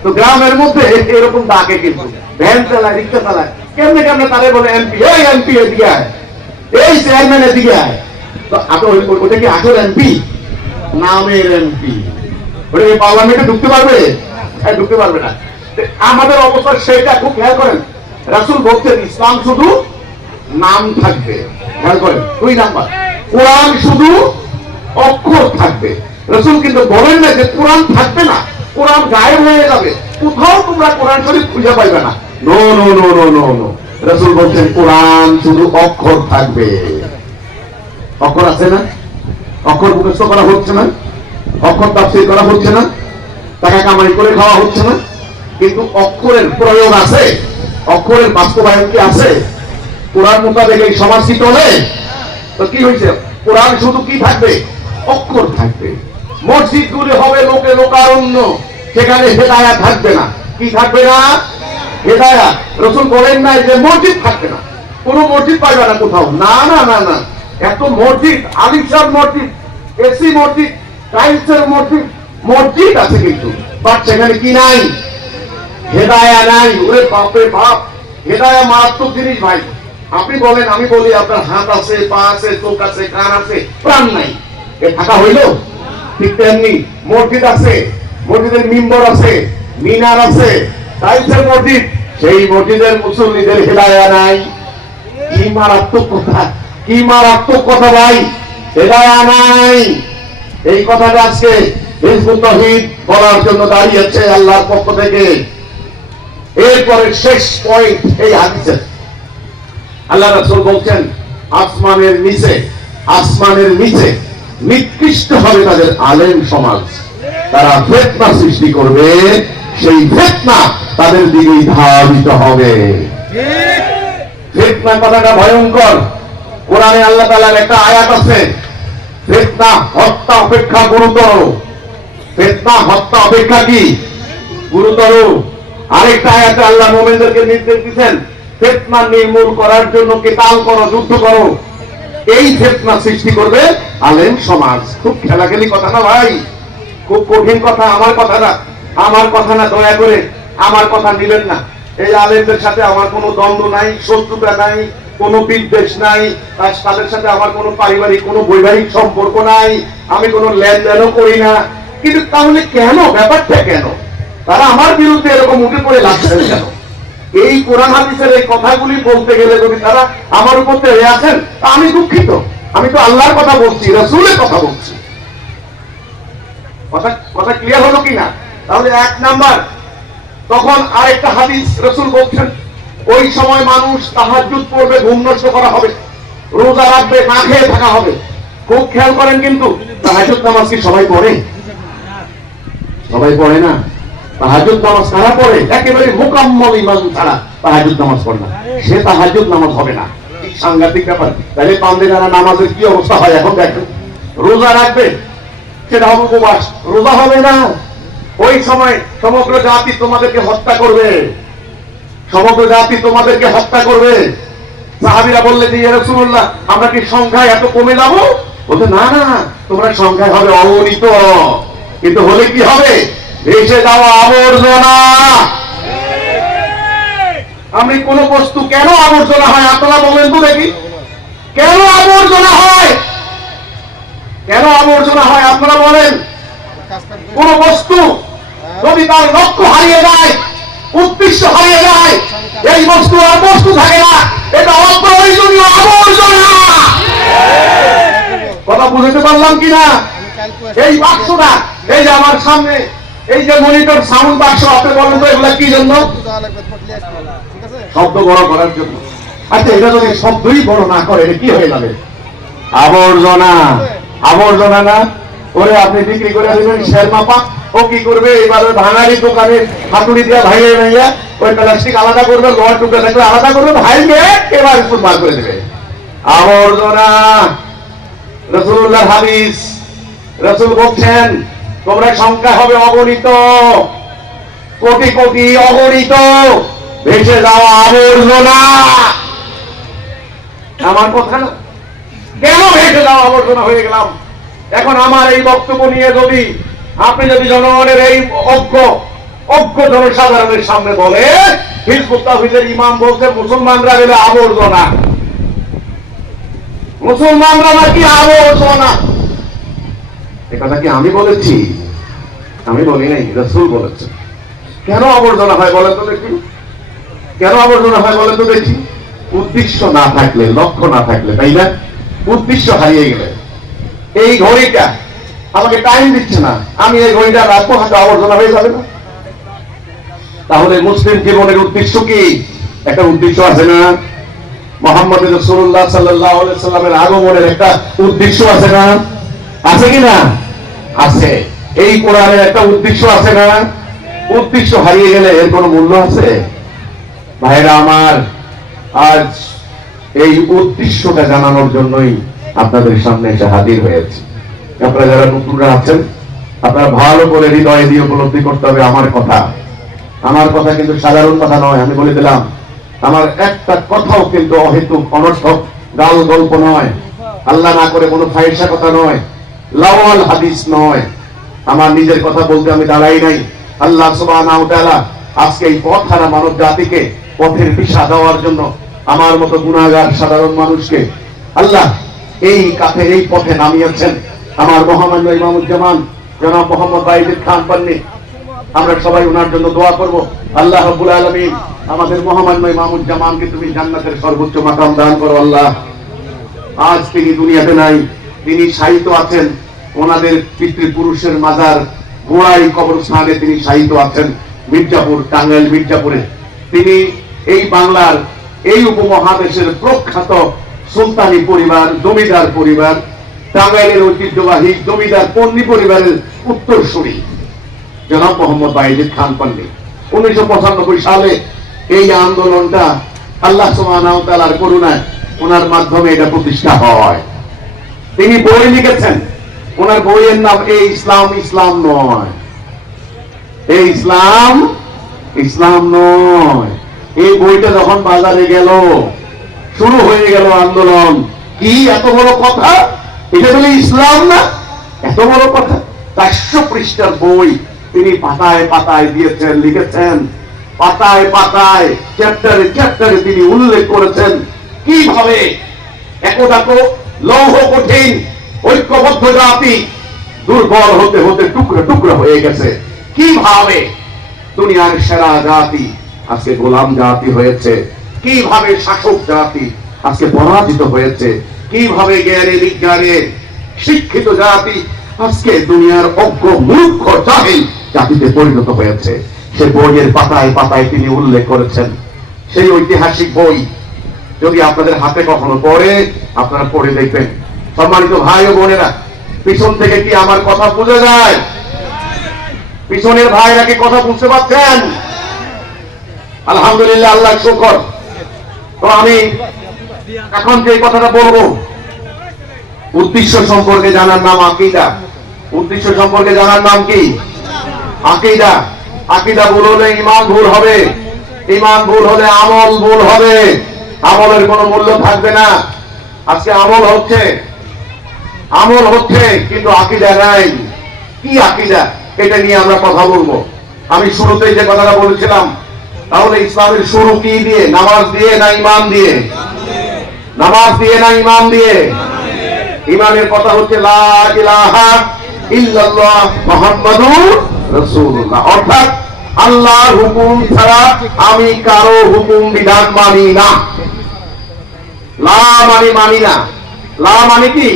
তো গ্রামের মধ্যে এরকম ডাকে, কিন্তু ভ্যান চালায়, রিক্সা চালায়, কেমনে কেমনে তারে বলে এমপি। এই এমপি এদিকে আয়, এই চেয়ারম্যান এদিকে আয়। তো ওটা কি আসল এমপি? নামের এমপি। ওটা কি পার্লামেন্টে ঢুকতে পারবে? ঢুকতে পারবে না। আমাদের অবস্থা সেটা খুব খেয়াল করেন। রাসূল বলছেন ইসলাম শুধু নাম থাকবে। খেয়াল করেন। 2 নাম্বার, কোরআন শুধু অক্ষর থাকবে। রাসূল কিন্তু বলেন না যে কোরআন থাকবে না, কোরআন গায়েব হয়ে যাবে, কোথাও তোমরা কোরআন শরীফ খুঁজে পাইবে না। No no no no no no. রাসূল বলছেন কোরআন শুধু অক্ষর থাকবে। অক্ষর আছে না? অক্ষর মুখস্থ করা হচ্ছে না, অক্ষর তাফসীর করা হচ্ছে না, টাকা কামাই করে খাওয়া হচ্ছে না, কিন্তু অক্ষরের প্রয়োগ আছে, অক্ষরের বাস্তবায়ন কি আছে? কোরআন মোতাবেক এই সমাজ কি চলে? তো কি হয়েছে? কোরআন শুধু কি থাকবে? অক্ষর থাকবে। মসজিদ গুলি হবে লোকে লোকারণ্য, সেখানে হেদায়াত থাকবে না। কি থাকবে না? হেদায়াত। রাসূল বলেন না যে মসজিদ থাকবে না, কোনো মসজিদ পাইবে না কোথাও। না না না না, এত মসজিদ, আলিশান মসজিদ, এসি মসজিদ, টাইলসের মসজিদ, মসজিদ আছে কিন্তু, বাট সেখানে কি নাই? হেদায়া নাই। ওরে বাপরে বাপ, হেদায়া মারাত্মক জিনিস ভাই। আপনি বলেন, আমি বলি আপনার হাত আছে, পা আছে, চোখ আছে, কান আছে, প্রাণ নাই, এ থাকা হইল? ঠিক তেমনি মসজিদ আছে, মসজিদের মিম্বর আছে, মিনার আছে, টাইলসের মসজিদ, সেই মসজিদের মুসল্লিদের হেদায়া নাই। মারাত্মক কথা, কি মারাত্মক কথা ভাই, এটা নাই। এই কথাটা আজকে হিজবুত তাওহীদ বলার জন্য দাঁড়িয়েছে আল্লাহর পক্ষ থেকে। এরপরে শেষ পয়েন্ট এই হাদিসের, আল্লাহ রাসূল বলছেন আসমানের নিচে নিকৃষ্ট হবে তাদের আলেম সমাজ, তারা ফিতনা সৃষ্টি করবে, সেই ফিতনা তাদের দিকেই ধাবিত হবে। ফিতনা কথাটা ভয়ঙ্কর। কোরআনে আল্লাহ তাআলার একটা আয়াত আছে, ফিতনা হত্যা অপেক্ষা গুরুতর। ফিতনা হত্যা অপেক্ষা কি গুরুতর। আরেকটা আয়াতে আল্লাহ মুমিনদেরকে নির্দেশ দিচ্ছেন, ফিতনা নির্মূল করার জন্য কিতাল করো, যুদ্ধ করো। এই ফিতনা সৃষ্টি করবে আলেম সমাজ। খুব খেলাখেলি কথা না ভাই, খুব কঠিন কথা। আমার কথা না, দয়া করে আমার কথা নিবেন না। এই আলেমদের সাথে আমার কোনো দ্বন্দ্ব নাই, শত্রুতা নাই, কোনো বিদ্বেষ নাই, তাদের সাথে আমার কোনো পারিবারিক কোনো বৈবাহিক সম্পর্ক নাই, আমি কোনো লেনদেনও করি না। কিন্তু তাহলে কেন, ব্যাপারটা কেন তারা আমার বিরুদ্ধে এরকম উঠে পড়ে লাগছেন কেন? এই কোরআন হাদিসের এই কথাগুলি বলতে গেলে যদি তারা আমার উপর তেড়ে আছেন, আমি দুঃখিত। আমি তো আল্লাহর কথা বলছি, রাসূলের কথা বলছি। কথা ক্লিয়ার হলো কিনা? তাহলে এক নাম্বার, তখন আরেকটা হাদিস রাসূল বলছেন, ওই সময় মানুষ তাহাজ্জুদ পড়বে, ঘুম নষ্ট করা হবে, রোজা রাখবে, না খেয়ে থাকা হবে। খুব খেয়াল করেন, কিন্তু তাহাজ্জুদ নামাজ কি সবাই পড়ে? সবাই পড়ে না। তাহাজ্জুদ নামাজ কারা পড়ে? একেবারে মুকাম্মল ঈমান ছাড়া তাহাজ্জুদ নামাজ পড়ে না, সে তাহাজ্জুদ নামাজ হবে না। কি সাংঘাতিক ব্যাপার। তাহলে পান্ডে যারা নামাজের কি অবস্থা হয় এখন দেখেন। রোজা রাখবে, সেটা হবে উপবাস, রোজা হবে না। ওই সময় সমগ্র জাতি তোমাদেরকে হত্যা করবে, সমগ্র জাতি তোমাদেরকে হত্যা করবে। সাহাবীরা বললেন যে ইয়া রাসূলুল্লাহ, আমরা কি সংখ্যায় এত কমে যাব? বলতে না না, তোমরা সংখ্যায় হবে অগণিত, কিন্তু হলে কি হবে? ভেসে যাওয়া আবর্জনা। আমি কোন বস্তু কেন আবর্জনা হয় আপনারা বলেন তো দেখি, কেন আবর্জনা হয়? কেন আবর্জনা হয় আপনারা বলেন? কোন বস্তু যদি তার লক্ষ্য হারিয়ে যায়, উদ্দেশ্য হারিয়ে যায়, এই বস্তু আর বস্তু থাকে না, এটা অপ্রয়োজনীয় আবর্জনা। কথা বুঝতে পারলাম কিনা? এই বাক্সটা, এই যে আমার সামনে এই যে মনিটর সাউন্ড বাক্স, আপনি বলেন তো এগুলা কি জন্য? শব্দ বড় করার জন্য। আচ্ছা, এটা যদি শব্দই বড় না করে এটা কি হয়ে যাবে? আবর্জনা। আবর্জনা না? ওরে আপনি বিক্রি করে দেবেন শের মাপা, ও কি করবে? এবার ওই ভাঙারি দোকানে হাতুড়ি দিয়ে ভাইয়ে ভাইয়া ওই প্লাস্টিক আলাদা করবে, লোহার টুকরা থাকলে আলাদা করবে, ভাইকে এবার স্কুল বার করে দেবে। আবর্জনা। রাসূলুল্লাহর হাদিস, রাসূল বলছেন তোমরা সংখ্যা হবে অগণিত, কোটি কোটি অগণিত, ভেসে যাওয়া আবর্জনা। আমার কথা না, কেন ভেসে যাওয়া আবর্জনা হয়ে গেলাম? এখন আমার এই বক্তব্য নিয়ে যদি আপনি যদি জনগণের এই অজ্ঞ জনসাধারণের সামনে বলে হিজবুত তাওহীদের ইমাম বলছে মুসলমানরা গেলে আবর্জনা, মুসলমানরা নাকি আবর্জনা, একথা কি আমি বলেছি? আমি বলি নাই, রাসূল বলেছেন। কেন আবর্জনা হয় বলেন তো দেখি? কেন আবর্জনা হয় বলেন তো দেখি? উদ্দেশ্য না থাকলে, লক্ষ্য না থাকলে, তাই না? উদ্দেশ্য হারিয়ে গেলে। এই ঘড়িটা আমাকে টাইম দিচ্ছে না, আমি এই ঘড়িটা রাখবো, হাতে আবর্জনা হয়ে যাবে না? তাহলে মুসলিম জীবনের উদ্দেশ্য কি? একটা উদ্দেশ্য আছে না? মুহাম্মদ রাসূলুল্লাহ সাল্লাল্লাহু আলাইহি সাল্লামের আগমনের একটা উদ্দেশ্য আছে না? আছে কি না? আছে। এই কোরআনের একটা উদ্দেশ্য আছে না? উদ্দেশ্য হারিয়ে গেলে এর কোনো মূল্য আছে? ভাইরা আমার, আজ এই উদ্দেশ্যটা জানানোর জন্যই আপনাদের সামনে এসে হাজির হয়েছে। আপনারা যারা নতুনরা আছেন, আপনারা ভালো করে হৃদয় দিয়ে উপলব্ধি করতে হবে আমার কথা কিন্তু সাধারণ কথা নয়। আমি বলে দিলাম, আমার একটা কথাও কিন্তু অহেতুক অনর্থক গাল গল্প নয়, আল্লাহ না করে কোনো ফাহিশা কথা নয়, লাওয়াল হাদিস নয়। আমার নিজের কথা বলতে আমি দাঁড়াই নাই। আল্লাহ সুবহানাহু ওয়া তাআলা আজকে এই পথ হারা মানব জাতিকে পথের দিশা দেওয়ার জন্য আমার মতো গুনাহগার সাধারণ মানুষকে আল্লাহ এই কাছে এই পথে নামিয়েছেন। আমার মহামান্য ইমামুজ্জামান জনাব মোহাম্মদ বাইজিদ খান পান্নি, আমরা সবাই ওনার জন্য দোয়া করব। আল্লাহ রাব্বুল আলামিন আমাদের মহামান্য ইমামুজ্জামানকে তুমি জান্নাতের সর্বোচ্চ মাকাম দান করো আল্লাহ। আজ তিনি দুনিয়াতে নাই, তিনি শায়িত আছেন ওনাদের পিতৃপুরুষের মাজার গোড়াই কবরস্থানে তিনি শায়িত আছেন মির্জাপুর, টাঙ্গাইল মির্জাপুরে। তিনি এই বাংলার এই উপমহাদেশের প্রখ্যাত সুলতানি পরিবার, জমিদার পরিবার, টাঙ্গাইলের ঐতিহ্যবাহী জমিদার পন্নী পরিবারের উত্তরসূরি জনাব মোহাম্মদ বাইজিদ খান পন্নী। 1995 সালে এই আন্দোলনটা আল্লাহ সুবহানাহু ওয়া তাআলার করুণায় ওনার মাধ্যমে এটা প্রতিষ্ঠা হয়। তিনি বই লিখেছেন, ওনার বইয়ের নাম এই ইসলাম ইসলাম নয়, এই ইসলাম ইসলাম নয়। এই বইটা যখন বাজারে গেল, শুরু হয়ে গেল আন্দোলন। কি এত বড় কথা, এটা বলে ইসলাম না, এত বড় কথা। 400 পৃষ্ঠার বই তিনি পাতায় পাতায় দিয়েছেন, লিখেছেন পাতায় পাতায়, চ্যাপ্টারে চ্যাপ্টারে তিনি উল্লেখ করেছেন কিভাবে একদা তো লৌহ কঠিন ঐক্যবদ্ধ জাতি দুর্বল হতে হতে টুকরো টুকরো হয়ে গেছে, কিভাবে দুনিয়ার সেরা জাতি আজকে গোলাম জাতি হয়েছে, কিভাবে শাসক জাতি আজকে পরাজিত হয়েছে, কিভাবে জ্ঞানে বিজ্ঞানে শিক্ষিত জাতি আজকে দুনিয়ার অজ্ঞ মূর্খ জাহিল জাতিতে পরিণত হয়েছে। সে বইয়ের পাতায় পাতায় তিনি উল্লেখ করেছেন। সেই ঐতিহাসিক বই যদি আপনাদের হাতে কখনো পড়ে, আপনারা পড়ে দেখবেন। সম্মানিত ভাই ও বোনেরা, পিছন থেকে কি আমার কথা বুঝে যায়? পিছনের ভাইরা কি কথা বুঝতে পারছেন? আলহামদুলিল্লাহ, আল্লাহ শুকর। তো আমি এখন যে কথাটা বলবো, উদ্দেশ্য সম্পর্কে জানার নাম আকীদা। উদ্দেশ্য সম্পর্কে জানার নাম কি? আকীদা। আকীদা ভুল হলে ঈমান ভুল হবে, ঈমান ভুল হলে আমল ভুল হবে, আমলের কোনো মূল্য থাকবে না। আজকে আমল হচ্ছে কিন্তু আকীদা নাই। কি আকীদা, এটা নিয়ে আমরা কথা বলবো। আমি শুরুতেই যে কথাটা বলেছিলাম, তাহলে ইসলামের শুরু কি দিয়ে? নামাজ দিয়ে না ঈমান দিয়ে? নামাজ দিয়ে না ঈমান দিয়ে? ঈমানের কথা হচ্ছে লা ইলাহা ইল্লাল্লাহ মুহাম্মাদুর রাসূলুল্লাহ, অর্থাৎ আল্লাহর হুকুম ছাড়া আমি কারো হুকুম বিধান মানি না। লা মানে মানি না, লা মানে কি?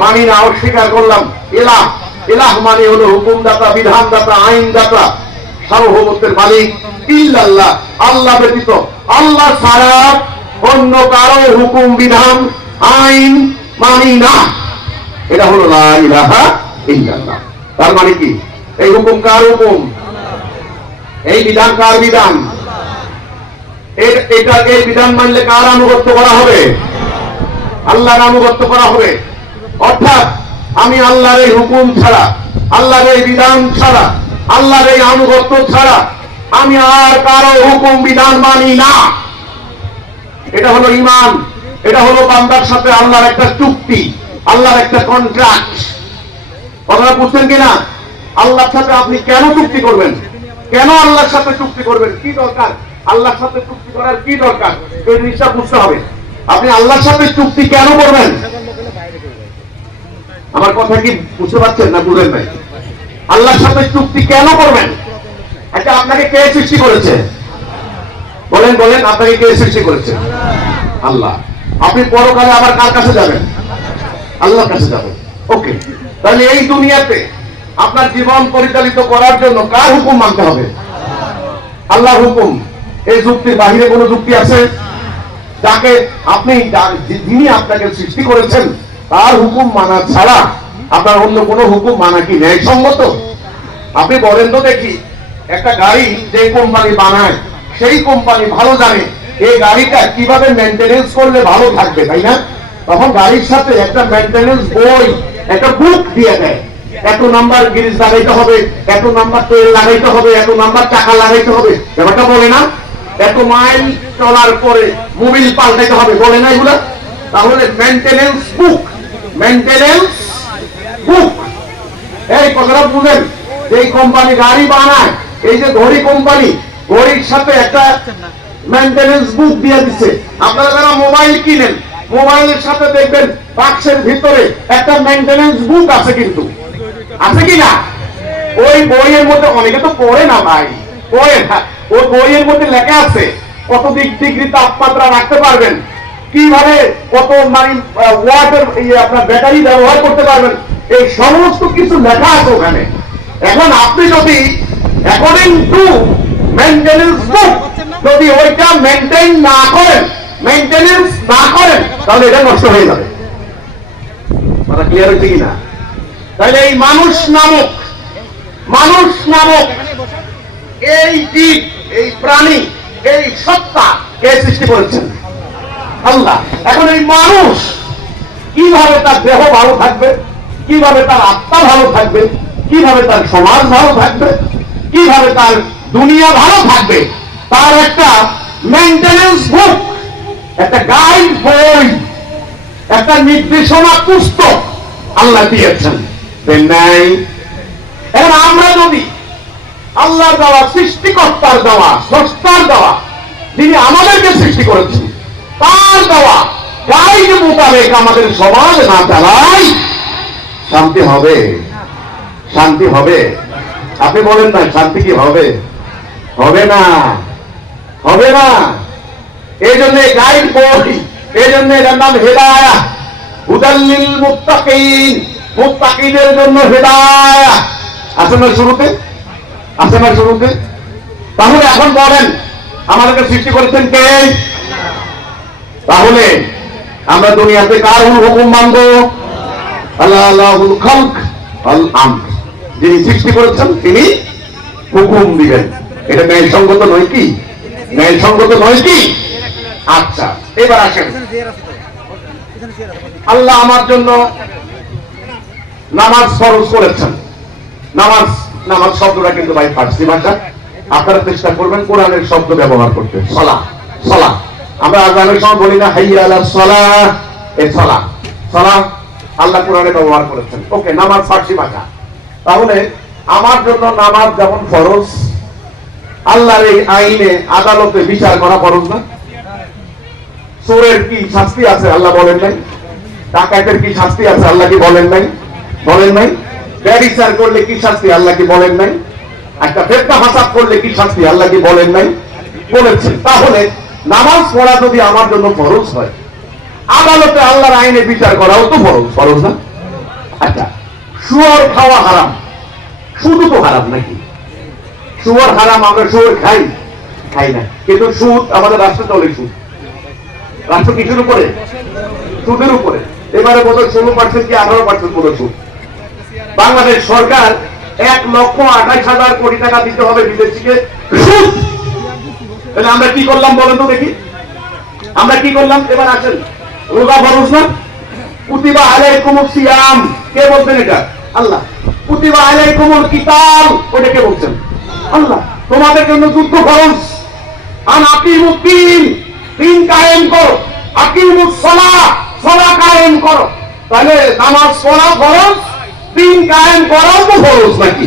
মানি না, অস্বীকার করলাম। ইলাহ, ইলাহ মানে হলো হুকুমদাতা, বিধানদাতা, আইনদাতা, সার্বভৌমত্বের মালিক। ইল্লাল্লাহ, আল্লাহ ব্যতীত, আল্লাহ ছাড়া অন্য কারো হুকুম বিধান আইন মানি না। এটা হলো লা ইলাহা ইল্লাল্লাহ। তার মানে কি? এই হুকুম কার হুকুম? এই বিধান কার বিধান? এটাকে বিধান মানলে কার আনুগত্য করা হবে? আল্লাহর আনুগত্য করা হবে। অর্থাৎ আমি আল্লাহর এই হুকুম ছাড়া, আল্লাহর এই বিধান ছাড়া, আল্লাহর এই আনুগত্য ছাড়া আমি আর কারো হুকুম বিধান মানি না। এটা হলো ঈমান। এটা হলো বান্দার সাথে আল্লাহর একটা চুক্তি, আল্লাহর একটা কন্ট্রাক্ট। কথাটা বুঝছেন কিনা? আল্লাহর সাথে আপনি কেন চুক্তি করবেন? কেন আল্লাহর সাথে চুক্তি করবেন? কি দরকার আল্লাহর সাথে চুক্তি করার? কি দরকার এই জিনিসটা বুঝতে হবে। আপনি আল্লাহর সাথে চুক্তি কেন করবেন? আমার কথা কি বুঝতে পারছেন না বুঝেন নাই? আল্লাহর সাথে চুক্তি কেন করবেন? আচ্ছা, আপনাকে কে সৃষ্টি করেছে? বলেন বলেন, আপনাকে কে সৃষ্টি করেছে? আল্লাহ। আপনি পরকালে আবার কার কাছে যাবেন? আল্লাহর কাছে যাবেন। ওকে, তাহলে এই দুনিয়াতে আপনার জীবন পরিচালিত করার জন্য কার হুকুম মানতে হবে? আল্লাহর হুকুম। এই যুক্তির বাহিরে কোনো যুক্তি আছে? যাকে আপনি, যিনি আপনাকে সৃষ্টি করেছেন তার হুকুম মানা ছাড়া আপনার অন্য কোনো হুকুম মানা কি ন্যায়সঙ্গত? আপনি বলেন তো দেখি, একটা গাড়ি যে কোম্পানি বানায় সেই কোম্পানি ভালো জানে এই গাড়িটা কিভাবে মেইনটেনেন্স করলে ভালো থাকবে, তাই না? তখন গাড়ির সাথে একটা মেইনটেনেন্স বই, একটা বুক দিয়ে দেয়। এত নাম্বার গ্রিজ লাগাইতে হবে, এত নাম্বার তেল লাগাইতে হবে, এত নাম্বার চাকা লাগাইতে হবে, ব্যাপারটা বলে না? এত মাইল চলার পরে মোবিল পাল্টাইতে হবে, বলে না এগুলা? তাহলে মেইনটেনেন্স বুক, মেইনটেনেন্স বুক, এই কথাটা বুঝেন। এই কোম্পানি গাড়ি বানায়, এই যে ঘড়ি কোম্পানি, ঘড়ির সাথে একটা মেইনটেনেন্স বুক দিয়ে দিচ্ছে। আপনারা যারা মোবাইল কিনেন, মোবাইলের সাথে দেখবেন বাক্সের ভিতরে একটা মেইনটেনেন্স বুক আছে, কিন্তু আছে কি না? ওই বইয়ের মধ্যে অনেকে তো পড়ে না ভাই, পড়ে না। ওই বইয়ের মধ্যে লেখা আছে কত ডিগ্রি তাপমাত্রা রাখতে পারবেন, কিভাবে কত মানে ওয়াটের আপনার ব্যাটারি ব্যবহার করতে পারবেন, এই সমস্ত কিছু লেখা আছে ওখানে। এখন আপনি যদি অ্যাকর্ডিং টু মেইনটেনেন্স বুক যদি ওইটা মেইনটেইন না করেন, মেইনটেনেন্স না করেন, তাহলে এটা নষ্ট হয়ে যাবে। কথা ক্লিয়ার হচ্ছে কিনা? তাহলে এই মানুষ নামক এই জীব, এই প্রাণী, এই সত্তা কে সৃষ্টি করেছেন? আল্লাহ। এখন এই মানুষ কিভাবে তার দেহ ভালো থাকবে, কিভাবে তার আত্মা ভালো থাকবে, কিভাবে তার সমাজ ভালো থাকবে, কিভাবে তার দুনিয়া ভালো থাকবে, তার একটা মেইনটেনেন্স বুক, একটা গাইড বই, একটা নির্দেশনা পুস্তক আল্লাহ দিয়েছেন, দেন নাই? এখন আমরা যদি আল্লাহ দেওয়া, সৃষ্টিকর্তার দেওয়া, স্রষ্টার দেওয়া, যিনি আমাদেরকে সৃষ্টি করেছেন, তার দেওয়া গাইড মোতাবেক আমাদের সমাজ না চালাই, শান্তি হবে? শান্তি হবে? আপনি বলেন না, শান্তি কি হবে? হবে না, হবে না। এই জন্য গাইড বই, এই জন্য এটার নাম হেদায়া, হুদাল্লিল মুত্তাকিন, মুত্তাকিনের জন্য হেদায়া। আছে না শুরুতে? আছে না শুরুতে? তাহলে এখন বলেন আমাদেরকে সৃষ্টি করেছেন কে? তাহলে আমরা দুনিয়াতে কার হুকুম মানব? আল্লাহুল খালক আল আমর, যিনি সৃষ্টি করেছেন তিনি হুকুম দিবেন। এটা ন্যায়সঙ্গত নয় কি? ন্যায়সঙ্গত নয় কি? আচ্ছা, এবার আসেন, আল্লাহ আমার জন্য নামাজ ফরজ করেছেন। নামাজ, নামাজ শব্দটা কিন্তু ভাই ফার্সি ভাষা, আপনারা চেষ্টা করবেন কোরআনের শব্দ ব্যবহার করতে। সালাহ, সালাহ, আমরা আযানের সময় বলি না হাইয়া আলাস সালাহ, এই সালাহ, সালাহ আল্লাহ কোরআনে ব্যবহার করেছেন। ওকে, নামাজ ফার্সি ভাষা। তাহলে আমার জন্য নামাজ যেমন ফরজ, আল্লাহর এই আইনে আদালতে বিচার করা ফরজ না? চোরের কি শাস্তি আছে আল্লাহ বলেন নাই? ডাকাতের কি শাস্তি আছে আল্লাহ কি বলেন নাই? বলেন নাই? ব্যভিচার করলে কি শাস্তি আল্লাহ কি বলেন নাই? একটা ফিতনা ফাসাদ করলে কি শাস্তি আল্লাহ কি বলেন নাই? বলেছেন। তাহলে নামাজ পড়া যদি আমার জন্য ফরজ হয়, আদালতে আল্লাহর আইনে বিচার করাও তো ফরজ, ফরজ না? আচ্ছা, শুয়োর খাওয়া হারাম, শুধু তো হারাম নাকি? শুয়োর হারাম, আমরা শুয়োর খাই? খাই না, কিন্তু সুদ আমাদের রাষ্ট্র চলে। সুদ রাষ্ট্র কিসের উপরে? সুদের উপরে। এবারে বোধ হয় 16% কি 18% বোধ সুদ। বাংলাদেশ সরকার 1,28,000 কোটি টাকা দিতে হবে বিদেশিকে সুদ। তাহলে আমরা কি করলাম বলেন তো দেখি, আমরা কি করলাম? এবার আসেন, রোজা ফরজ না? কুতিবা আলাইকুমুস সিয়াম, কে বলছেন এটা? আল্লাহ। কুতিবা আলাইকুমুল কিতাল, ওটা কে বলছেন? আল্লাহ। তোমাদের জন্য যুদ্ধ ফরজ। আন আকিমুদ দ্বীন, দ্বীন কায়েম করো। আকিমুস সালাহ, সালাহ কায়েম করো। তাহলে নামাজ পড়া ফরজ, দ্বীন কায়েম করাও তো ফরজ নাকি?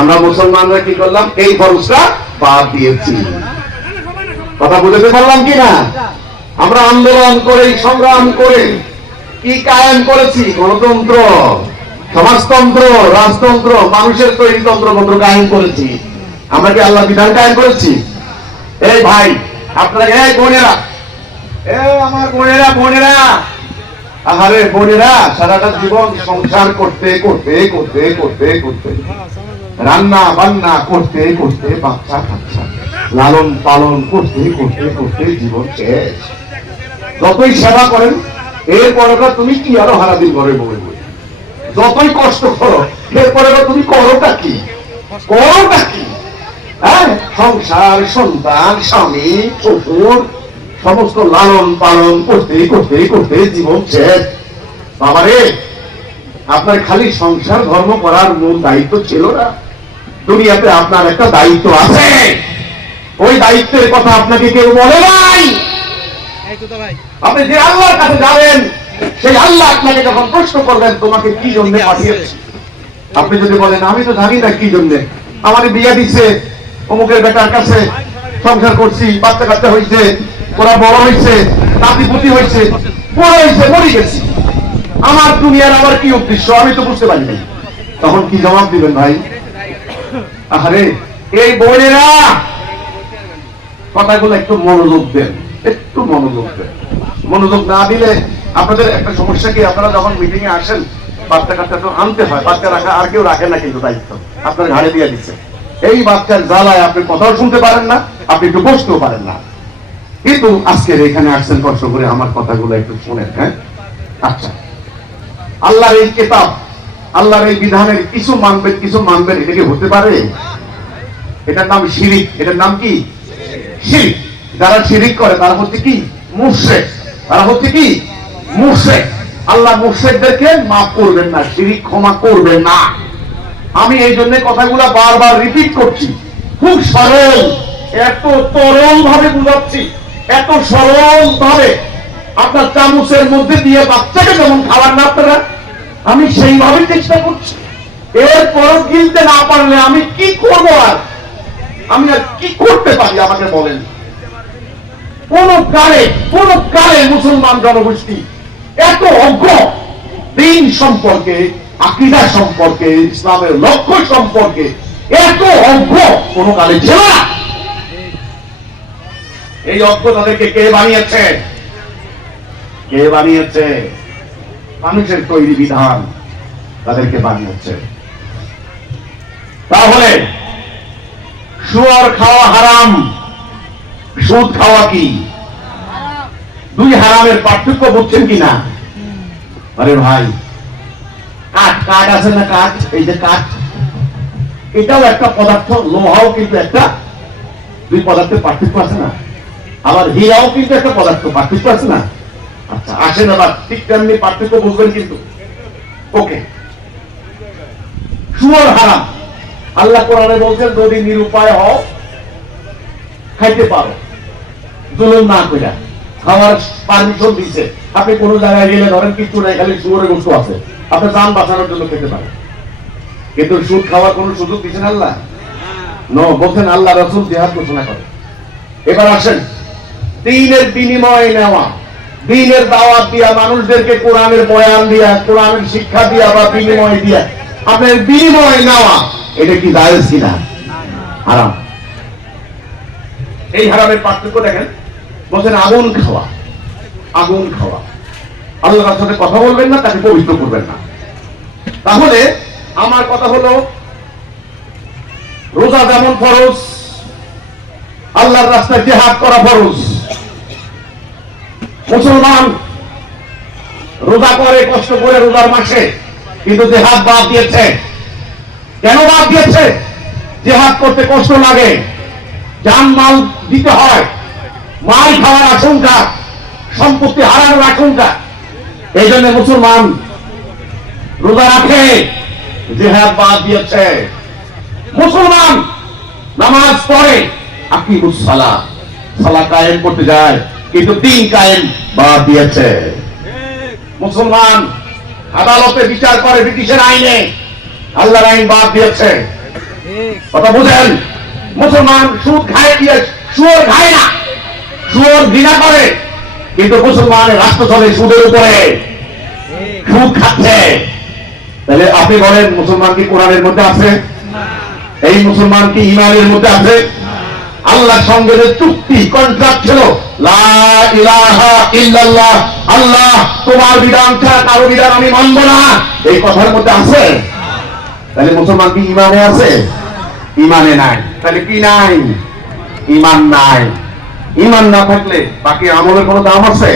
আমরা মুসলমানরা কি করলাম? এই ফরজটা বাদ দিয়েছি। কথা বুঝতে পারলাম কি না? আমরা আন্দোলন করে, সংগ্রাম করে কি কায়েম করেছি? গণতন্ত্র, সমাজতন্ত্র, রাজতন্ত্র, মানুষের তৈরি তন্ত্রমন্ত্র কায়েম করেছি। আমরা কি আল্লাহ বিধান কায়েম করেছি? এই ভাই আপনারা, এই বোনেরা, আমার বোনেরা, বোনেরা, আহারে বোনেরা, সারাটা জীবন সংসার করতে করতে করতে করতে করতে, রান্না বান্না করতে করতে, বাচ্চা কাচ্চা লালন পালন করতে করতে করতে জীবন শেষ। যতই সেবা করেন, এরপরে তুমি কি আরো হারাদিন ঘরে বসে বসে যতই কষ্ট করো, এরপরে তুমি করোটা কি? করোটা কি? হ্যাঁ, সংসার, সন্তান, স্বামী, শ্বশুর, সমস্ত লালন পালন করতে করতে করতে জীবন শেষ। বাবারে, আপনার খালি সংসার ধর্ম করার মূল দায়িত্ব ছিল না? দুনিয়াতে আপনার একটা দায়িত্ব আছে, ওই দায়িত্বের কথা আপনাকে কেউ বলে নাই। আপনি যে আল্লাহর কাছে যাবেন, সেই আল্লাহ আপনাকে যখন প্রশ্ন করবেন তোমাকে কি জন্য পাঠিয়েছি, আপনি যদি বলেন আমি তো জানি না কি জন্য, আমার বিয়ে দিচ্ছে অমুকের বেটার কাছে, সংসার করছি, বাচ্চা কাচ্চা হয়েছে, ওরা বড় হয়েছে, নাতি পুতি হয়েছে, বড় হয়েছে, মরে গেছি, আমার দুনিয়ার আমার কি উদ্দেশ্য আমি তো বুঝতে পারি নাই। তখন কি জবাব দিবেন ভাই? আরে এই বোনেরা কথাগুলো একটু মনোযোগ দেন, একটু মনোযোগ দেন। মনোযোগ না দিলে আপনাদের একটা সমস্যা কি, আপনারা যখন মিটিং এ আসেন বাচ্চা কাচ্চা তো আনতে হয়, বাচ্চা রাখা আর কেউ রাখে না, কিন্তু দায়িত্ব আপনার ঘাড়ে দিয়ে দিচ্ছে। এই বাচ্চার জ্বালায় আপনি কথাও শুনতে পারেন না, আপনি একটু বসতেও পারেন না। কিন্তু আজকের এখানে আসছেন কষ্ট করে, আমার কথাগুলো একটু শুনেন। হ্যাঁ, আচ্ছা, আল্লাহর এই কিতাব, আল্লাহর এই বিধানের কিছু মানবেন কিছু মানবেন, এটা কি হতে পারে? এটার নাম শিরিক। এটার নাম কি? শিরিক। যারা শিরিক করে তারা হচ্ছে কি? মুশরিক। তারা হচ্ছে কি? মুশরিক। আল্লাহ মুশরিকদেরকে মাফ করবেন না, শিরিক ক্ষমা করবেন না। আমি এই জন্য কথাগুলো বারবার রিপিট করছি, খুব সরল, এত তরল ভাবে বুঝাচ্ছি, এত সরল ভাবে আপনার চামচের মধ্যে দিয়ে বাচ্চাকে যেমন খাবার না আপনারা, আমি সেইভাবে চেষ্টা করছি। এরপর গিলতে না পারলে আমি কি করব? আর আমি আর কি করতে পারি আমাকে বলেন? কোন কালে মুসলমান জনগোষ্ঠী এত অজ্ঞ, দিন সম্পর্কে, আকীদা সম্পর্কে, ইসলামের লক্ষ্য সম্পর্কে এত অজ্ঞ কোন কালে ছিল না। এই অজ্ঞ তাদেরকে কে বানিয়েছে? কে বানিয়েছে? মানুষের তৈরি বিধান তাদেরকে বানিয়েছে। তাহলে শুয়োর খাওয়া হারাম, সুদ খাওয়া কি? দুই হারামের পার্থক্য বুঝছেন কিনা? আরে ভাই, কাঠ আছে না, কাঠ, এই যে কাঠ, এটাও একটা পদার্থ, লোহাও কিন্তু একটা, দুই পদার্থের পার্থক্য আছে না? আবার হীরাও কিন্তু একটা পদার্থ, পার্থক্য আছে না? আচ্ছা, আসেন আবার ঠিক তেমনি পার্থক্য বুঝবেন কিন্তু। ওকে, শুয়োর হারাম। আল্লাহ কোরআনে বলছেন যদি নিরুপায় হও খাইতে পারো, জুলুম না কইরা, খাওয়ার পারমিশন দিয়েছে। আপনি কোন জায়গায় গেলে ধরেন কিছু নাই, খালি শুয়োরের গোশত আছে, আপনি জান বাঁচানোর জন্য খেতে পারেন, কিন্তু সুদ খাওয়ার কোন সুযোগ দিচ্ছেন আল্লাহ? বলছেন আল্লাহ রাসূল জিহাদ ঘোষণা করে। এবার আসেন, দ্বীনের বিনিময়ে নেওয়া, দ্বীনের দাওয়াত দিয়া, মানুষদেরকে কোরআনের বয়ান দিয়া, কোরআনের শিক্ষা দিয়া বা বিনিময় দিয়া আপনার বিনিময় নেওয়া, এটা কি জায়েজ কিনা? হারাম। এই হারামের পার্থক্য দেখেন, বলছেন আগুন খাওয়া, আগুন খাওয়া, আল্লাহর সাথে কথা বলবেন না, তাকে পবিত্র করবেন না। তাহলে আমার কথা হলো, রোজা যেমন ফরজ, আল্লাহর রাস্তায় জিহাদ করা ফরজ। মুসলমান রোজা করে, কষ্ট করে রোজার মাসে, কিন্তু জিহাদ বাদ দিয়েছে। কেন বাদ দিয়েছে? জিহাদ করতে কষ্ট লাগে, জান মাল দিতে হয়, মাল খাওয়ার আশঙ্কা, সম্পত্তি হারানোর আশঙ্কা। এই জন্য মুসলমান রোজা রাখে, জিহাদ বাদ দিয়েছে। মুসলমান নামাজ পড়ে, আকিমুস সালাহ, সালাহ কায়েম করতে যায়, কিন্তু দ্বীন কায়েম বাদ দিয়েছে। মুসলমান আদালতে বিচার করে ব্রিটিশের আইনে, আল্লাহর আইন বাদ দিয়েছে। কথা বুঝেন? মুসলমান সুদ খায় দিয়ে, শুয়োর খায় না, শুয়োর ঘৃণা করে, কিন্তু মুসলমানের রাষ্ট্র চলে সুদের উপরে, সুদ খাচ্ছে। তাহলে আপনি বলেন মুসলমান কি কোরআনের মধ্যে আছে? এই মুসলমান কি ঈমানের মধ্যে আছে? আল্লাহর সঙ্গে যে চুক্তি, কন্ট্রাক্ট ছিল, লা ইলাহা ইল্লাল্লাহ, আল্লাহ তোমার বিধান ছাড়া কারো বিধান আমি মানব না, এই কথার মধ্যে আছে? তাহলে মুসলমান কি ঈমানে আছে? ঈমানে নাই। তাহলে কি নাই? ঈমান নাই। ঈমান না থাকলে বাকি আমলের কোনো দাম আছে?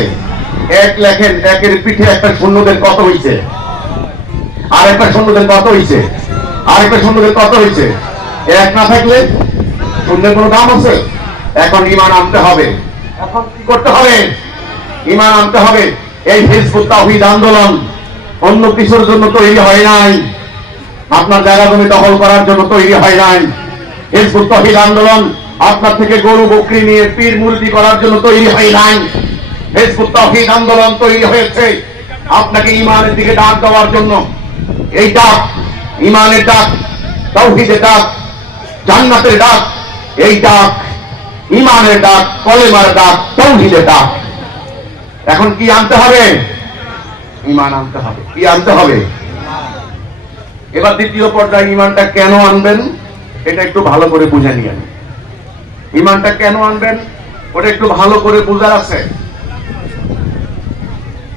এক লেখেন, একের পিঠে একটা শূন্যদের কত হইছে, আর একটা শূন্যদের কত হইছে, আর একটা শূন্যদের কত হইছে। এক না থাকলে শূন্যের কোনো দাম আছে? এখন ঈমান আনতে হবে। এখন কি করতে হবে? ঈমান আনতে হবে। এই হিজবুত তাওহীদ আন্দোলন অন্য কিছুর জন্য তৈরি হয় নাই, আপনার জায়গা জমি দখল করার জন্য তৈরি হয় নাই। হিজবুত তাওহীদ আন্দোলন আপনার থেকে গরু বকরি নিয়ে পীর মুরিদি করার জন্য তৈরি হয় নাই। হিজবুত তাওহীদ আন্দোলন তৈরি হয়েছে আপনাকে ঈমানের দিকে ডাক দেওয়ার জন্য। এই ডাক ঈমানের ডাক, তাওহীদের ডাক, জান্নাতের ডাক, এই ডাক ঈমানের ডাক, কলেমার ডাক, তাওহীদের ডাক। এখন কি আনতে হবে? ঈমান আনতে হবে। কি আনতে হবে? এবার দ্বিতীয় পর্যায়ে ঈমানটা কেন আনবেন? এটা একটু ভালো করে বুঝে নিয়েন। ইমানটা কেন আনবেন ওটা একটু ভালো করে বোঝার আছে।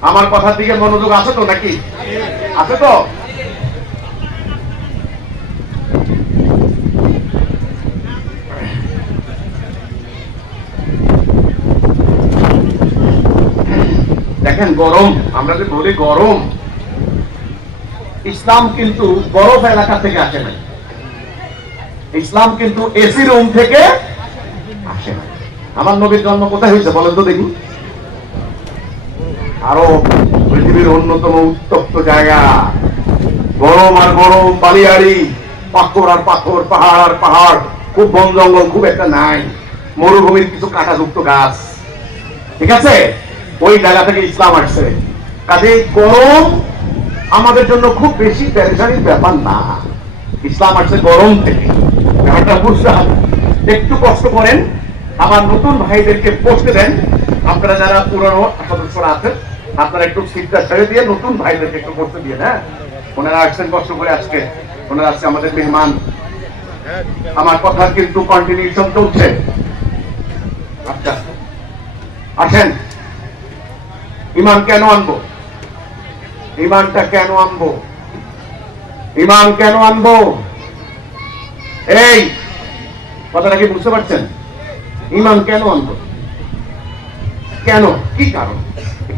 আমার কথার দিকে মনোযোগ আছে তো নাকি? আছে তো? দেখেন গরম, আমরা যে বলি গরম, ইসলাম কিন্তু বরফ এলাকা থেকে আসে না। ইসলাম কিন্তু এসি রুম থেকে আসে না। আমার নবীর জন্ম কোথায় হয়েছে বলেন তো দেখি? আরো পৃথিবীর অন্যতম উত্তপ্ত জায়গা, গরম আর গরম, বালিয়াড়ি, পাথর আর পাথর, পাহাড় আর পাহাড়, খুব বন জঙ্গল খুব একটা নাই, মরুভূমির কিছু কাঁটাযুক্ত গাছ, ঠিক আছে? ওই জায়গা থেকে ইসলাম আসছে। কাজে গরম আমাদের জন্য খুব বেশি পেরেশানির ব্যাপার না। ইসলাম আসছে গরম থেকে, ব্যাপারটা বুঝতে হবে। একটু কষ্ট করেন, আমার নতুন ভাইদেরকে বসতে দেন। আপনারা যারা পুরনো সদস্যরা আছেন আপনারা একটু সিটটা ছেড়ে দিয়ে নতুন ভাইদেরকে একটু বসতে দিয়ে। হ্যাঁ, ওনারা আসছেন কষ্ট করে, আজকে ওনারা আজকে আমাদের মেহমান। আমার কথা কিন্তু কন্টিনিউশন চলছে। আচ্ছা আসেন, ইমান কেন আনবো? ইমানটা কেন আনবো? ইমান কেন আনবো? এই কথাটা কি বুঝতে পারছেন? ইমান কেন আনবো? কেন, কি কারণ?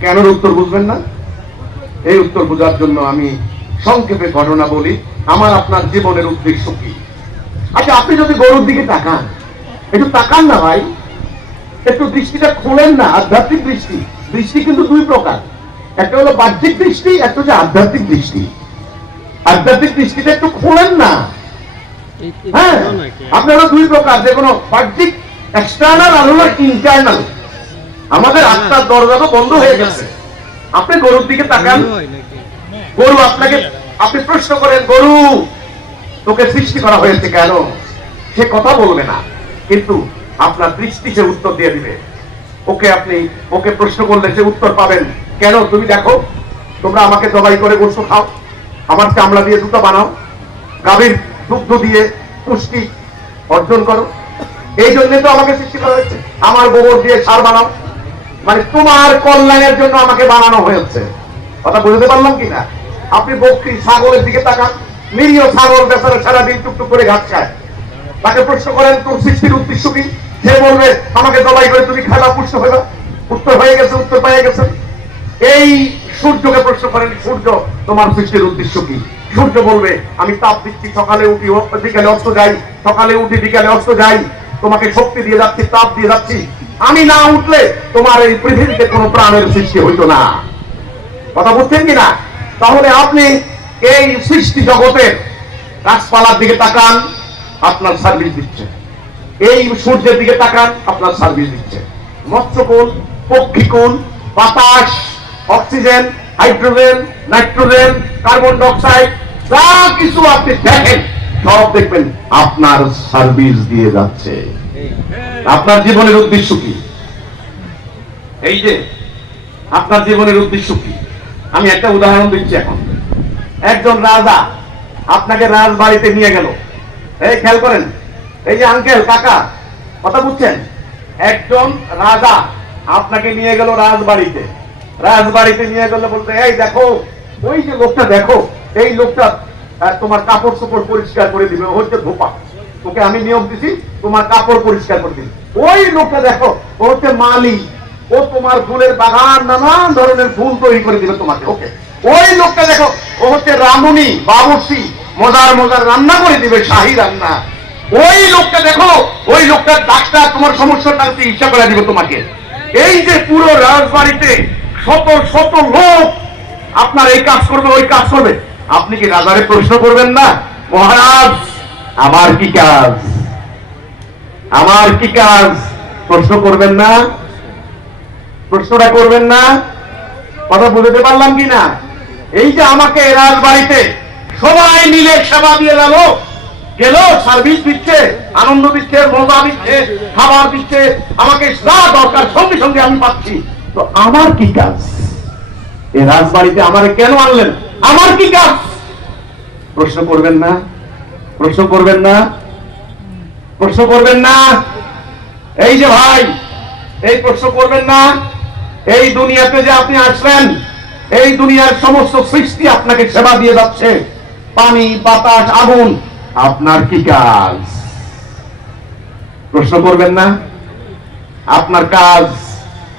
কেনর উত্তর বুঝবেন না? এই উত্তর বোঝার জন্য আমি সংক্ষেপে ঘটনা বলি। আমার আপনার জীবনের উদ্দেশ্য কি? আচ্ছা, আপনি যদি গরুর দিকে তাকান, একটু তাকান না ভাই, একটু দৃষ্টিটা খোলেন না। আধ্যাত্মিক দৃষ্টি, দৃষ্টি কিন্তু দুই প্রকার, একটা হলো বাহ্যিক দৃষ্টি, একটা হচ্ছে আধ্যাত্মিক দৃষ্টি। আধ্যাত্মিক দৃষ্টিটা একটু খোলেন না। হ্যাঁ, আপনারা দুই প্রকার, যে কোনো বাহ্যিক এক্সটার্নাল আর হলো ইন্টারনাল। আমাদের আত্মার দরজা তো বন্ধ হয়ে গেছে। আপনি গরুর দিকে তাকান, গরু আপনাকে, আপনি প্রশ্ন করেন গরু তোকে সৃষ্টি করা হয়েছে কেন, সে কথা বলবে না, কিন্তু আপনার দৃষ্টি সে উত্তর দিয়ে দিবে। ওকে প্রশ্ন করলে সে উত্তর পাবেন। কেন? তুমি দেখো, তোমরা আমাকে জবাই করে গোশত খাও, আমার চামড়া দিয়ে জুতা বানাও, গাভীর দুগ্ধ দিয়ে পুষ্টি অর্জন করো, এই জন্য তো আমাকে সৃষ্টি করা হয়েছে। আমার গোবর দিয়ে সার বানাও, মানে তোমার কল্যাণের জন্য আমাকে বানানো হয়েছে। কথা বুঝতে পারলাম কিনা? আপনি বকরি ছাগলের দিকে তাকান, নিরীহ ছাগল বেচারা সারাদিন টুকটুক করে ঘাস খায়। তাকে প্রশ্ন করেন তোর সৃষ্টির উদ্দেশ্য কি, সে বলবে আমাকে জবাই করে তুমি খালা পুষ্ট হয়ে যাও। উত্তর হয়ে গেছে, উত্তর পেয়ে গেছে। এই সূর্যকে প্রশ্ন করেন, সূর্য তোমার সৃষ্টির উদ্দেশ্য কি? সূর্য বলবে আমি তাপ দিচ্ছি, সকালে উঠি বিকালে অস্ত যাই, সকালে উঠি বিকালে অস্ত যাই, তোমাকে শক্তি দিয়ে যাচ্ছি, তাপ দিয়ে যাচ্ছি। আমি না উঠলে তোমার এই পৃথিবীতে কোনো প্রাণের সৃষ্টি হইতো না। কথা বুঝছেন কিনা? তাহলে আপনি এই সৃষ্টি জগতের গাছপালার দিকে তাকান, আপনার সার্ভিস দিচ্ছে। এই সূর্যের দিকে তাকান, আপনার সার্ভিস দিচ্ছে। মৎস্যকুল, পক্ষীকুল, বাতাস, oxygen, hydrogen, nitrogen, carbon dioxide, যা কিছু আপনি দেখেন সব দেখবেন আপনার সার্ভিস দিয়ে যাচ্ছে। আপনার জীবনের উদ্দেশ্য কি? এই যে আপনার জীবনের উদ্দেশ্য কি? আমি একটা উদাহরণ দিচ্ছি। এখন একজন রাজা আপনাকে রাজবাড়িতে নিয়ে গেল। এই খেয়াল করেন, এই যে আঙ্কেল, কাকা, কথা বুঝছেন? একজন রাজা আপনাকে নিয়ে গেল রাজবাড়িতে। রাজবাড়িতে নিয়ে গেল বলতে, এই দেখো ওই যে লোকটা, দেখো এই লোকটা তোমার কাপড় চোপড় পরিষ্কার করে দিবে, ও হচ্ছে ধোপা, তোকে আমি নিয়োগ দিছি তোমার কাপড় পরিষ্কার করে দিবে। ওই লোকটা দেখো, ও হচ্ছে মালি, ও তোমার ফুলের বাগান, নানান ধরনের ফুল তৈরি করে দিবে তোমাকে। ওকে, ওই লোকটা দেখো, ও হচ্ছে রাঁধুনি, বাবুর্চি, মজার মজার রান্না করে দিবে, শাহী রান্না। ওই লোকটা দেখো, ওই লোকটার ডাক্তার, তোমার সমস্যাটা চিকিৎসা করে দিবে তোমাকে। এই যে পুরো রাজবাড়িতে শত শত লোক আপনার এই কাজ করবে, ওই কাজ করবে, আপনি কি রাজারে প্রশ্ন করবেন না, মহারাজ আমার কি কাজ, আমার কি কাজ? প্রশ্ন করবেন না? প্রশ্নটা করবেন না? কথা বুঝতে পারলাম কি না? এই যে আমাকে রাজবাড়িতে সবাই মিলে সেবা দিয়ে গেল, সার্ভিস দিচ্ছে, আনন্দ দিচ্ছে, মজা দিচ্ছে, খাবার দিচ্ছে, আমাকে যা দরকার সঙ্গে সঙ্গে আমি পাচ্ছি, তো আমার কি কাজ? এই রাজবাড়িতে আমারে কেন আনলেন? আমার কি কাজ? প্রশ্ন করবেন না? প্রশ্ন করবেন না? প্রশ্ন করবেন না? এই যে ভাই, এই প্রশ্ন করবেন না? এই দুনিয়াতে যে আপনি আসলেন, এই দুনিয়ার সমস্ত সৃষ্টি আপনাকে সেবা দিয়ে যাচ্ছে, পানি, বাতাস, আগুন, আপনার কি কাজ? প্রশ্ন করবেন না? আপনার কাজ,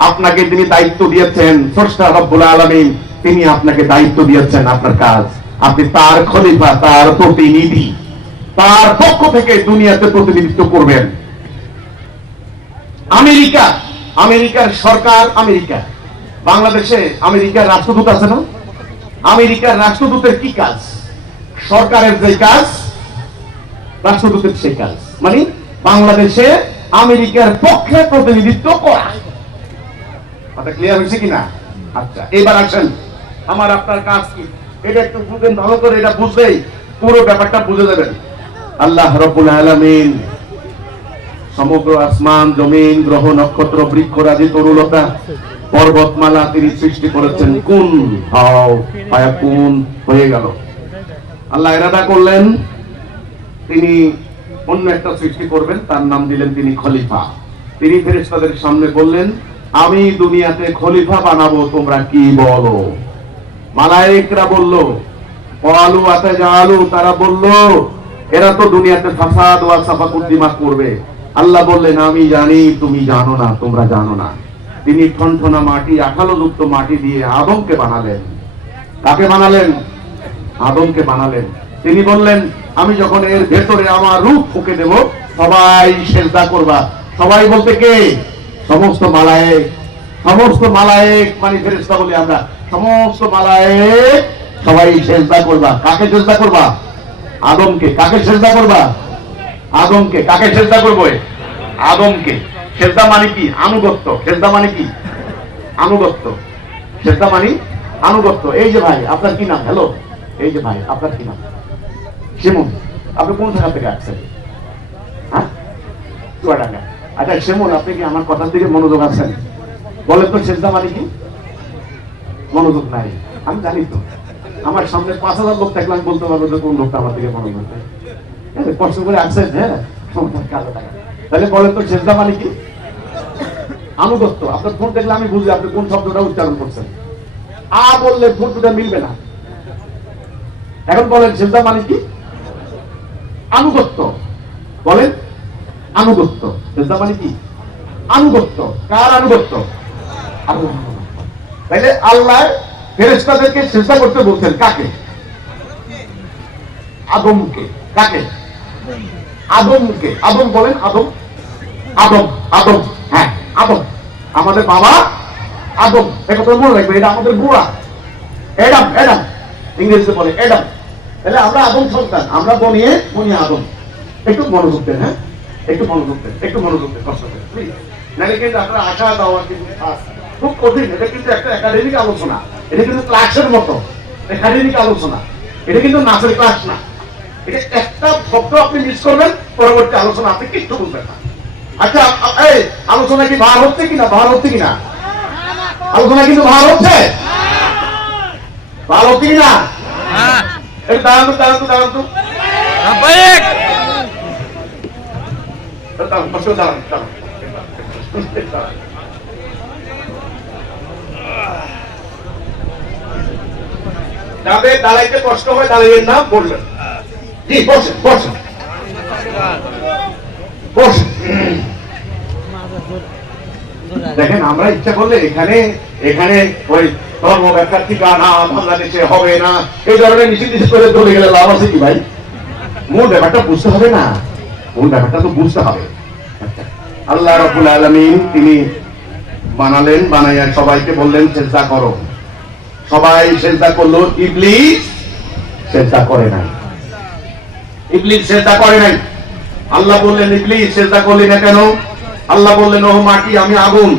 আপনাকে তিনি দায়িত্ব দিয়েছেন, স্রষ্টা রব্বুল আলামিন তিনি আপনাকে দায়িত্ব দিয়েছেন, আপনার কাজ, আপনি তার খলিফা, তার প্রতিনিধি, তার পক্ষ থেকে দুনিয়াতে প্রতিনিধিত্ব করবেন। আমেরিকা, আমেরিকার সরকার, আমেরিকা, বাংলাদেশে আমেরিকার রাষ্ট্রদূত আছে না? আমেরিকার রাষ্ট্রদূতের কি কাজ? সরকারের যে কাজ, রাষ্ট্রদূতের সেই কাজ, মানে বাংলাদেশে আমেরিকার পক্ষে প্রতিনিধিত্ব করা। কথা ক্লিয়ার হয়েছে কিনা? আচ্ছা, এবার আসেন, আমার আপনার কাজ কি এটা একটু বুঝেন ভালো করে, এটা বুঝলেই পুরো ব্যাপারটা বুঝে যাবেন। আল্লাহ রাব্বুল আলামিন সমগ্র আসমান, জমিন, গ্রহ, নক্ষত্র, বৃক্ষরাজি, তরুলতা, পর্বতমালা তিনি সৃষ্টি করেছেন। কুন হাও ফায়াকুন, হয়ে গেল। আল্লাহ ইরাদা করলেন তিনি অন্য একটা সৃষ্টি করবেন, তার নাম দিলেন তিনি খলিফা। তিনি ফেরেশতাদের সামনে বললেন, আমি দুনিয়াতে খলিফা বানাবো, তোমরা কি বলো? মালায়েকরা বলল, ক্বালু আতাজালু, তারা বলল এরা তো দুনিয়াতে ফাসাদ ওয়া সাফাকুদ দিমা করবে। আল্লাহ বললেন, আমি জানি তুমি জানো না, তোমরা জানো না। তিনি ঠনঠনা মাটি, আঠালোযুক্ত মাটি দিয়ে আদমকে বানালেন। কাকে বানালেন? আদমকে বানালেন। তিনি বললেন, আমি যখন এর ভেতরে আমার রূহ ফুঁকে দেব, সবাই সেজদা করবা। সবাই বলতে কে? সমস্ত মালায়েক। সমস্ত মালায়েক মানে ফেরেশতা বলি আমরা, সমস্ত মালায়েক সবাই সেজদা করবা। কাকে সেজদা করবা? আদমকে। কাকে সেজদা করবা? আদমকে। কাকে সেজদা করবো? আদমকে। সেজদা মানে কি? আনুগত্য। সেজদা মানে কি? আনুগত্য। সেজদা মানে আনুগত্য। এই যে ভাই, আপনার কি নাম? হ্যালো, এই যে ভাই, আপনার কি নাম? শিমুন। আপনি কোন জায়গা থেকে আসছেন? হ্যাঁ, চুয়াডাঙ্গা। আচ্ছা শিমুন, আপনি কি আমার কথার দিকে মনোযোগ আছেন? বলেন তো সেজদা মানে কি? মনোযোগ নাই। আমি জানি তো, আমার সামনে 5,000 লোক থাকলে আমি বলতে পারবো যে কোন লোকটা আমার দিকে মনোযোগ নেই। কষ্ট করে আসছেন, হ্যাঁ, তাহলে বলেন তো সেজদা মানে কি? আনুগত্য। আপনার ফোন দেখলে আমি বুঝি আপনি কোন শব্দটা উচ্চারণ করছেন। আ বললে ফোন দুটা মিলবে না। এখন বলেন সেজদা মানে কি? আনুগত্য। বলেন, আনুগত্য। সেজদা মানে কি? আনুগত্য। কার আনুগত্য? আল্লাহ। তাইলে আল্লাহ ফেরেশতাদেরকে সেজদা করতে বলছেন কাকে? আদমকে। কাকে? আদমকে। আদম বলেন, আদম। আদম, আদম, হ্যাঁ আদম। আমাদের বাবা আদম, একথা মনে রাখবে, এটা আমাদের বুড়া। এডাম, এডাম ইংরেজিতে বলে এডাম। তাহলে আমরা আদম সন্তান, আমরা বনিয়ে আদম। একটু মনোযোগ দেন, হ্যাঁ, একটু মনোযোগ দেন, একটু মনোযোগ দেন, কষ্ট দেন প্লিজ। নাহলে কিন্তু আপনারা আশা দেওয়া কিন্তু খুব কঠিন। এটা কিন্তু একটা একাডেমিক আলোচনা, এটা কিন্তু ক্লাসের মতো একাডেমিক আলোচনা, এটা কিন্তু নাচের ক্লাস না। এটা একটা শব্দ আপনি মিস করবেন, পরবর্তী আলোচনা আপনি কিচ্ছু বুঝবেন না। আচ্ছা, এই আলোচনা কি ভার হচ্ছে কিনা? ভার হচ্ছে কিনা? আলোচনা কিন্তু ভার হচ্ছে, ভার হচ্ছে কিনা? একটু দাঁড়ান তো, দাঁড়ান তো, দাঁড়ান তো, দাঁড়ান, দাঁড়ান। যাদের দাঁড়াইতে কষ্ট হয় দাঁড়াইয়ের নাম বললেন। জি, বসেন, বসেন, বসেন। দেখেন, আমরা ইচ্ছা করলে এখানে ওই ধর্ম ব্যাখ্যার ঠিকানা বাংলাদেশে হবে না, এই ধরনের নিষেধ করে চলে গেলে লাভ আছে কি ভাই? মূল ব্যাপারটা বুঝতে হবে না, মূল ব্যাপারটা তো বুঝতে হবে। আল্লাহ রাব্বুল আলামিন তিনি বানালেন, বানাইয়া সবাইকে বললেন সেজদা করো। সবাই সেজদা করলো, ইবলিস সেজদা করে নাই। ইবলিস সেজদা করে নাই। আল্লাহ বললেন, ইবলিস সেজদা করলি না কেন? আল্লাহ বললেন, ও মাটি, আমি আগুন।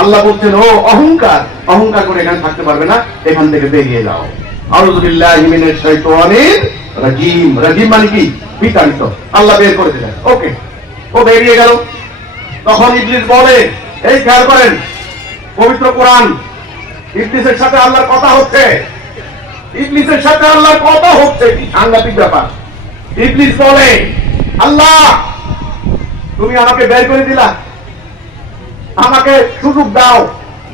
আল্লাহ বলছেন, ও অহংকার, অহংকার করে এখানে থাকতে পারবে না, এখান থেকে বেরিয়ে যাও। আউযু বিল্লাহি মিনাশ শাইতানির রাজিম। রাজিম মানে কি? বিতাড়িত। আল্লাহ বের করে দিলেন। ওকে, ও বেরিয়ে গেল। তখন ইবলিস বলে, এই খেয়াল করেন, পবিত্র কোরআন, ইবলিসের সাথে আল্লাহর কথা হচ্ছে, ইবলিসের সাথে আল্লাহর কথা হচ্ছে। কি সাংঘাতিক ব্যাপার! ইবলিস বলে, আল্লাহ তুমি আমাকে বের করে দিলা, আমাকে সুযোগ দাও,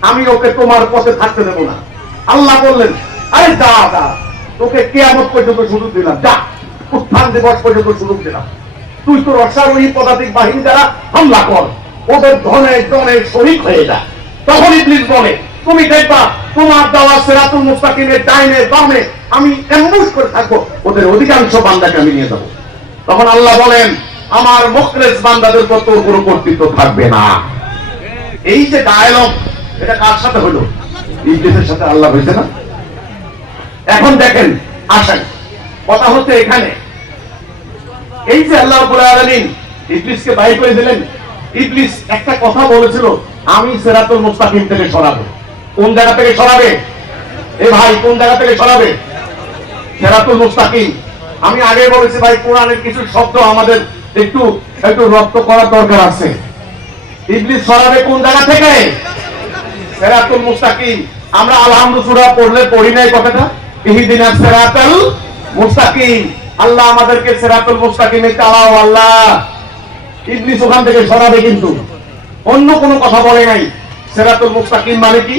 আমি ওকে তোমার পথে থাকতে দেবো না। আল্লাহ বললেন, আরে যা যা, তোকে কিয়ামত পর্যন্ত সুযোগ দিলাম, যা, উত্থান দিবস পর্যন্ত সুযোগ দিলাম, তুই তোর অশ্বারোহী পদাতিক বাহিনী দ্বারা হামলা কর, ওদের ধনে ধনে শরীক হয়ে যা। তখন ইবলিস বলে, তুমি দেখবা তোমার দেওয়া সিরাতুল মুস্তাকিমের ডাইনে বামে আমি অ্যাম্বুশ করে থাকবো, ওদের অধিকাংশ বান্দাকে আমি নিয়ে যাবো। তখন আল্লাহ বলেন, আমার মুখলেস বান্দাদের উপর তোর কোনো কর্তৃত্ব থাকবে না। এই যে ডায়ালগ, এটা কার সাথে হলো? ইবলিসের সাথে আল্লাহ হয়েছে না? এখন দেখেন, আসেন, কথা হচ্ছে এখানে, এই যে আল্লাহ রাব্বুল আলামিন ইবলিসকে বাইর করে দিলেন, ইবলিস একটা কথা বলেছিল, আমি সিরাতুল মুস্তাকিম থেকে সরাবো। কোন জায়গা থেকে সরাবে? এ ভাই, কোন জায়গা থেকে সরাবে? সিরাতুল মুস্তাকিম। আমি আগে বলেছি ভাই, কোরআনের কিছু শব্দ আমাদের একটু একটু রপ্ত করার দরকার আছে। ইবলিস সরাবে কোন জায়গা থেকে? সিরাতুল মুস্তাকিম। আমরা আলহামদুলিল্লাহ সূরা পড়লে পড়ি নাই কথাটা, ইহদিনাস সিরাতাল মুস্তাকিম, আল্লাহ আমাদেরকে সিরাতুল মুস্তাকিমে চালাও আল্লাহ। ইবলিস ওখান থেকে সরাবে, কিন্তু অন্য কোনো কথা বলে নাই। সিরাতুল মুস্তাকিম মানে কি?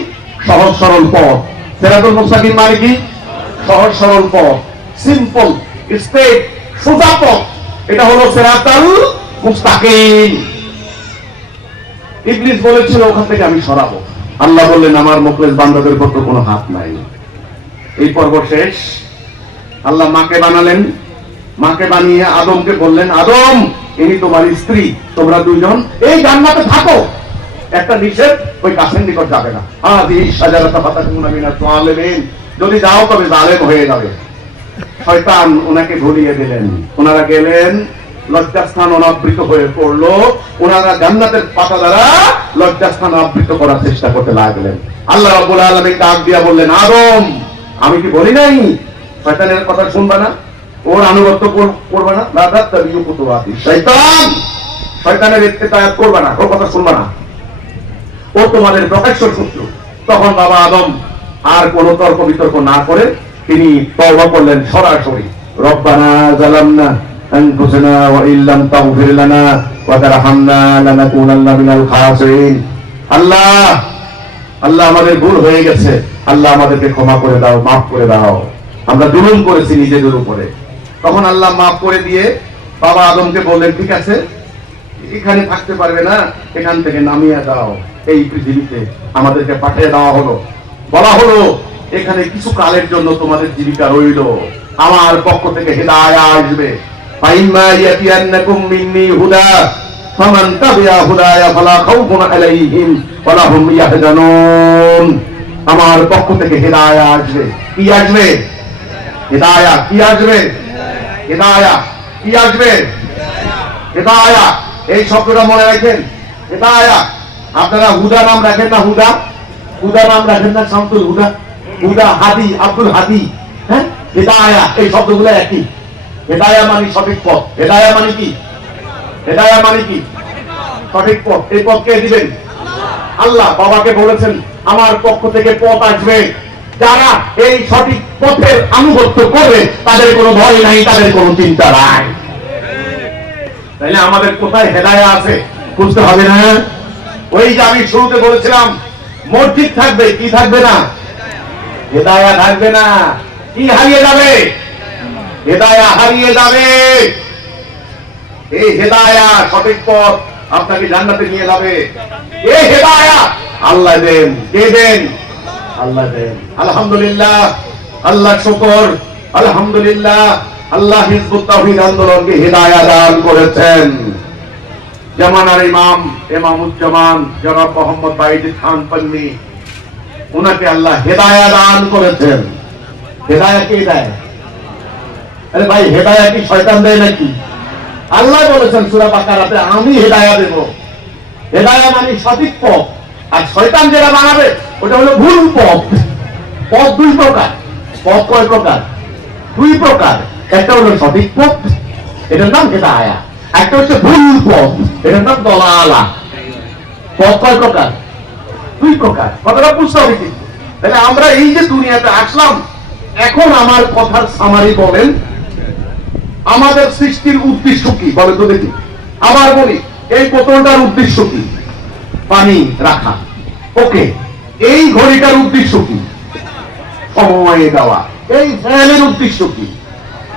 সহজ সরল পথ। সিরাতুল মুস্তাকিম মানে কি? সহজ সরল পথ, সিম্পল, স্ট্রেট, সোজা পথ, এটা হলো সিরাতুল মুস্তাকিম। ইবলিস বলেছিল ওখান থেকে আমি সরাবো। আল্লাহ বললেন, আমার মুখলেস বান্দাদের উপর তো কোনো হাত নাই। এই পর্ব শেষ। আল্লাহ মাকে বানালেন, মাকে বানিয়ে আদমকে বললেন, আদম ইনি তোমার স্ত্রী, তোমরা দুইজন এই জান্নাতে থাকো। একটা নিষেধ, ওই গাছের নিকট যাবে না। এই শাজারাতা ফাতাকুনা মিনাজ জালিমিন, যদি যাও তবে জালেম হয়ে যাবে। শয়তান ওনাকে ভুলিয়ে দিলেন, ওনারা গেলেন, লজ্জাস্থান অনাবৃত হয়ে পড়লো। ওনারা জান্নাতের পাতা দ্বারা লজ্জাস্থান আবৃত করার চেষ্টা করতে লাগলেন। আল্লাহ রাব্বুল আলামিন ডাক দিয়া বললেন, আদম আমি কি বলি নাই শয়তানের কথা শুনবা না, ওর আনুগত্য করবা না? লা তাত্তাবিউ খুতুওয়াতি শয়তান, শয়তানের ইত্তেবা'আত করবা না, ওর কথা শুনবা না, ও তোমাদের প্রকাশ্য শত্রু। তখন বাবা আদম আর কোনো তর্ক বিতর্ক না করে তিনি তওবা করলেন সরাসরি, রব্বানা যালামনা আনফুসানা ওয়া ইল্লাম তাগফির লানা ওয়া তারহামনা লানাকুনান্না মিনাল খাসিরিন। আল্লাহ, আল্লাহ আমাদের ভুল হয়ে গেছে, আল্লাহ আমাদেরকে ক্ষমা করে দাও, মাফ করে দাও, আমরা জুলুম করেছি নিজেদের উপরে। তখন আল্লাহ মাফ করে দিয়ে বাবা আদমকে বললেন, ঠিক আছে, এখানে থাকতে পারবে না, এখান থেকে নামিয়ে দাও, এই পৃথিবীতে আমাদেরকে পাঠিয়ে দেওয়া হলো। বলা হলো, এখানে কিছু কালের জন্য তোমাদের জীবিকা রইল, আমার পক্ষ থেকে হিদায়াত আসবে। ফাইম্মা ইয়াতিয়ান্নাকুম মিন্নি হুদা ফামান তাবিআ হুদায়া ফালা খাউফুন আলাইহিম ওয়া লা হুম ইয়াহজানুন। আমার পক্ষ থেকে হিদায়াত আসবে। কি আসবে? হিদায়াত। কি আসবে? হিদায়াত। কি আসবে? হিদায়াত। এই শব্দটা মনে রাখেন, হিদায়াত। আপনারা হুদা নাম রাখেন না? হুদা, হুদা নাম রাখেন না? শামসুল হুদা, হুদা, হাদি, আব্দুল হাদি, হ্যাঁ, হিদায়াত, এই শব্দগুলো একই। হেদায়া মানে সঠিক পথ। হেদায়া মানে কি? হেদায়া মানে কি? সঠিক পথ। এই পথ কে দিবেন? আল্লাহ। বাবাকে বলেছেন, আমার পক্ষ থেকে পথ আসবে, যারা এই সঠিক পথের আনুগত্য করবে তাদের কোনো ভয় নাই, তাদের কোনো চিন্তা নাই। তাইলে আমাদের কোথায় হেদায়া আছে বুঝতে হবে না? ওই যে আমি শুরুতে বলেছিলাম, মসজিদ থাকবে, কি থাকবে না? হেদায়া থাকবে না। কি হারিয়ে যাবে? হেদায়া হারিয়ে যাবে। এই হেদায়া সঠিক পথ আপনাকে জান্নাতে নিয়ে যাবে। এই হেদায়া আল্লাহ দেন। কে দেন? আল্লাহ দেন। আলহামদুলিল্লাহ, আল্লাহ শুকর, আলহামদুলিল্লাহ, আল্লাহ হিজবুত তাওহীদ আন্দোলনকে হেদায়া দান করেছেন। জামানার ইমাম ইমামুজ্জামান জনাব মোহাম্মদ বাইজিদ খান পন্নী, ওনাকে আল্লাহ হেদায়া দান করেছেন। হেদায়া কে দেয়? আরে ভাই, হেদায়া কি শয়তান দেয় নাকি? আল্লাহ বলেছেন সূরা বাকারাতে, আমি হেদায়া দেব। হেদায়া মানে সঠিক পথ, আর শয়তান যেটা বানাবে ওটা হলো ভুল পথ। পথ দুই প্রকার। পথ কয় প্রকার? দুই প্রকার। একটা হলো সঠিক পথ, এটার নাম হেদায়া। একটা হচ্ছে ভুল পথ, এটার নাম দলালা। পথ কয় প্রকার? দুই প্রকার। কথাটা বুঝতে হবে কিন্তু। তাহলে আমরা এই যে দুনিয়াতে আসলাম, এখন আমার কথার সামারি বলেন, আমাদের সৃষ্টির উদ্দেশ্য কি বলেন তো দেখি। আবার বলি, এই বোতলটার উদ্দেশ্য কি? পানি রাখা। ওকে, এই ঘড়িটার উদ্দেশ্য কি? সময় দেওয়া। এই ফ্যানের উদ্দেশ্য কি?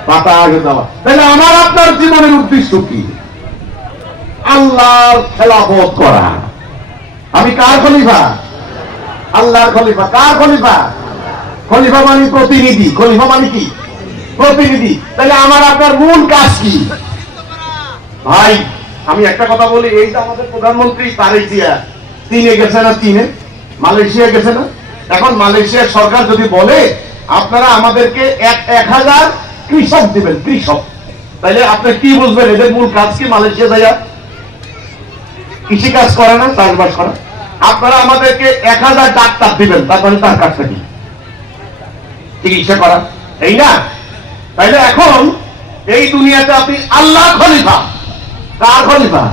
বাতাস দেওয়া। তাহলে আমার আপনার জীবনের উদ্দেশ্য কি? আল্লাহর খেলাফত করা। আমি কার খলিফা? আল্লাহর খলিফা। কার খলিফা? খলিফা মানে প্রতিনিধি। খলিফা মানে কি? প্রতিনিধি। তাহলে আমার আপনার মূল কাজ কি? ভাই আমি একটা কথা বলি, এই যে আমাদের প্রধানমন্ত্রী তারেক জিয়া চীনে গেছে না? চীনে মালয়েশিয়া গেছে না? এখন মালয়েশিয়ার সরকার যদি বলে আপনারা আমাদেরকে 1000 কৃষক দিবেন, কৃষক, তাহলে আপনি কি বুঝবেন এদের মূল কাজ কি? মালয়েশিয়া যাইয়া কৃষি কাজ করে না, চাষবাস করা। আপনারা আমাদেরকে 1000 ডাক্তার দিবেন, তারপরে তার কাজটা কি? চিকিৎসা করা, এই না? তাইলে এখন এই দুনিয়াতে আপনি আল্লাহ খলিফা। কার খলিফা?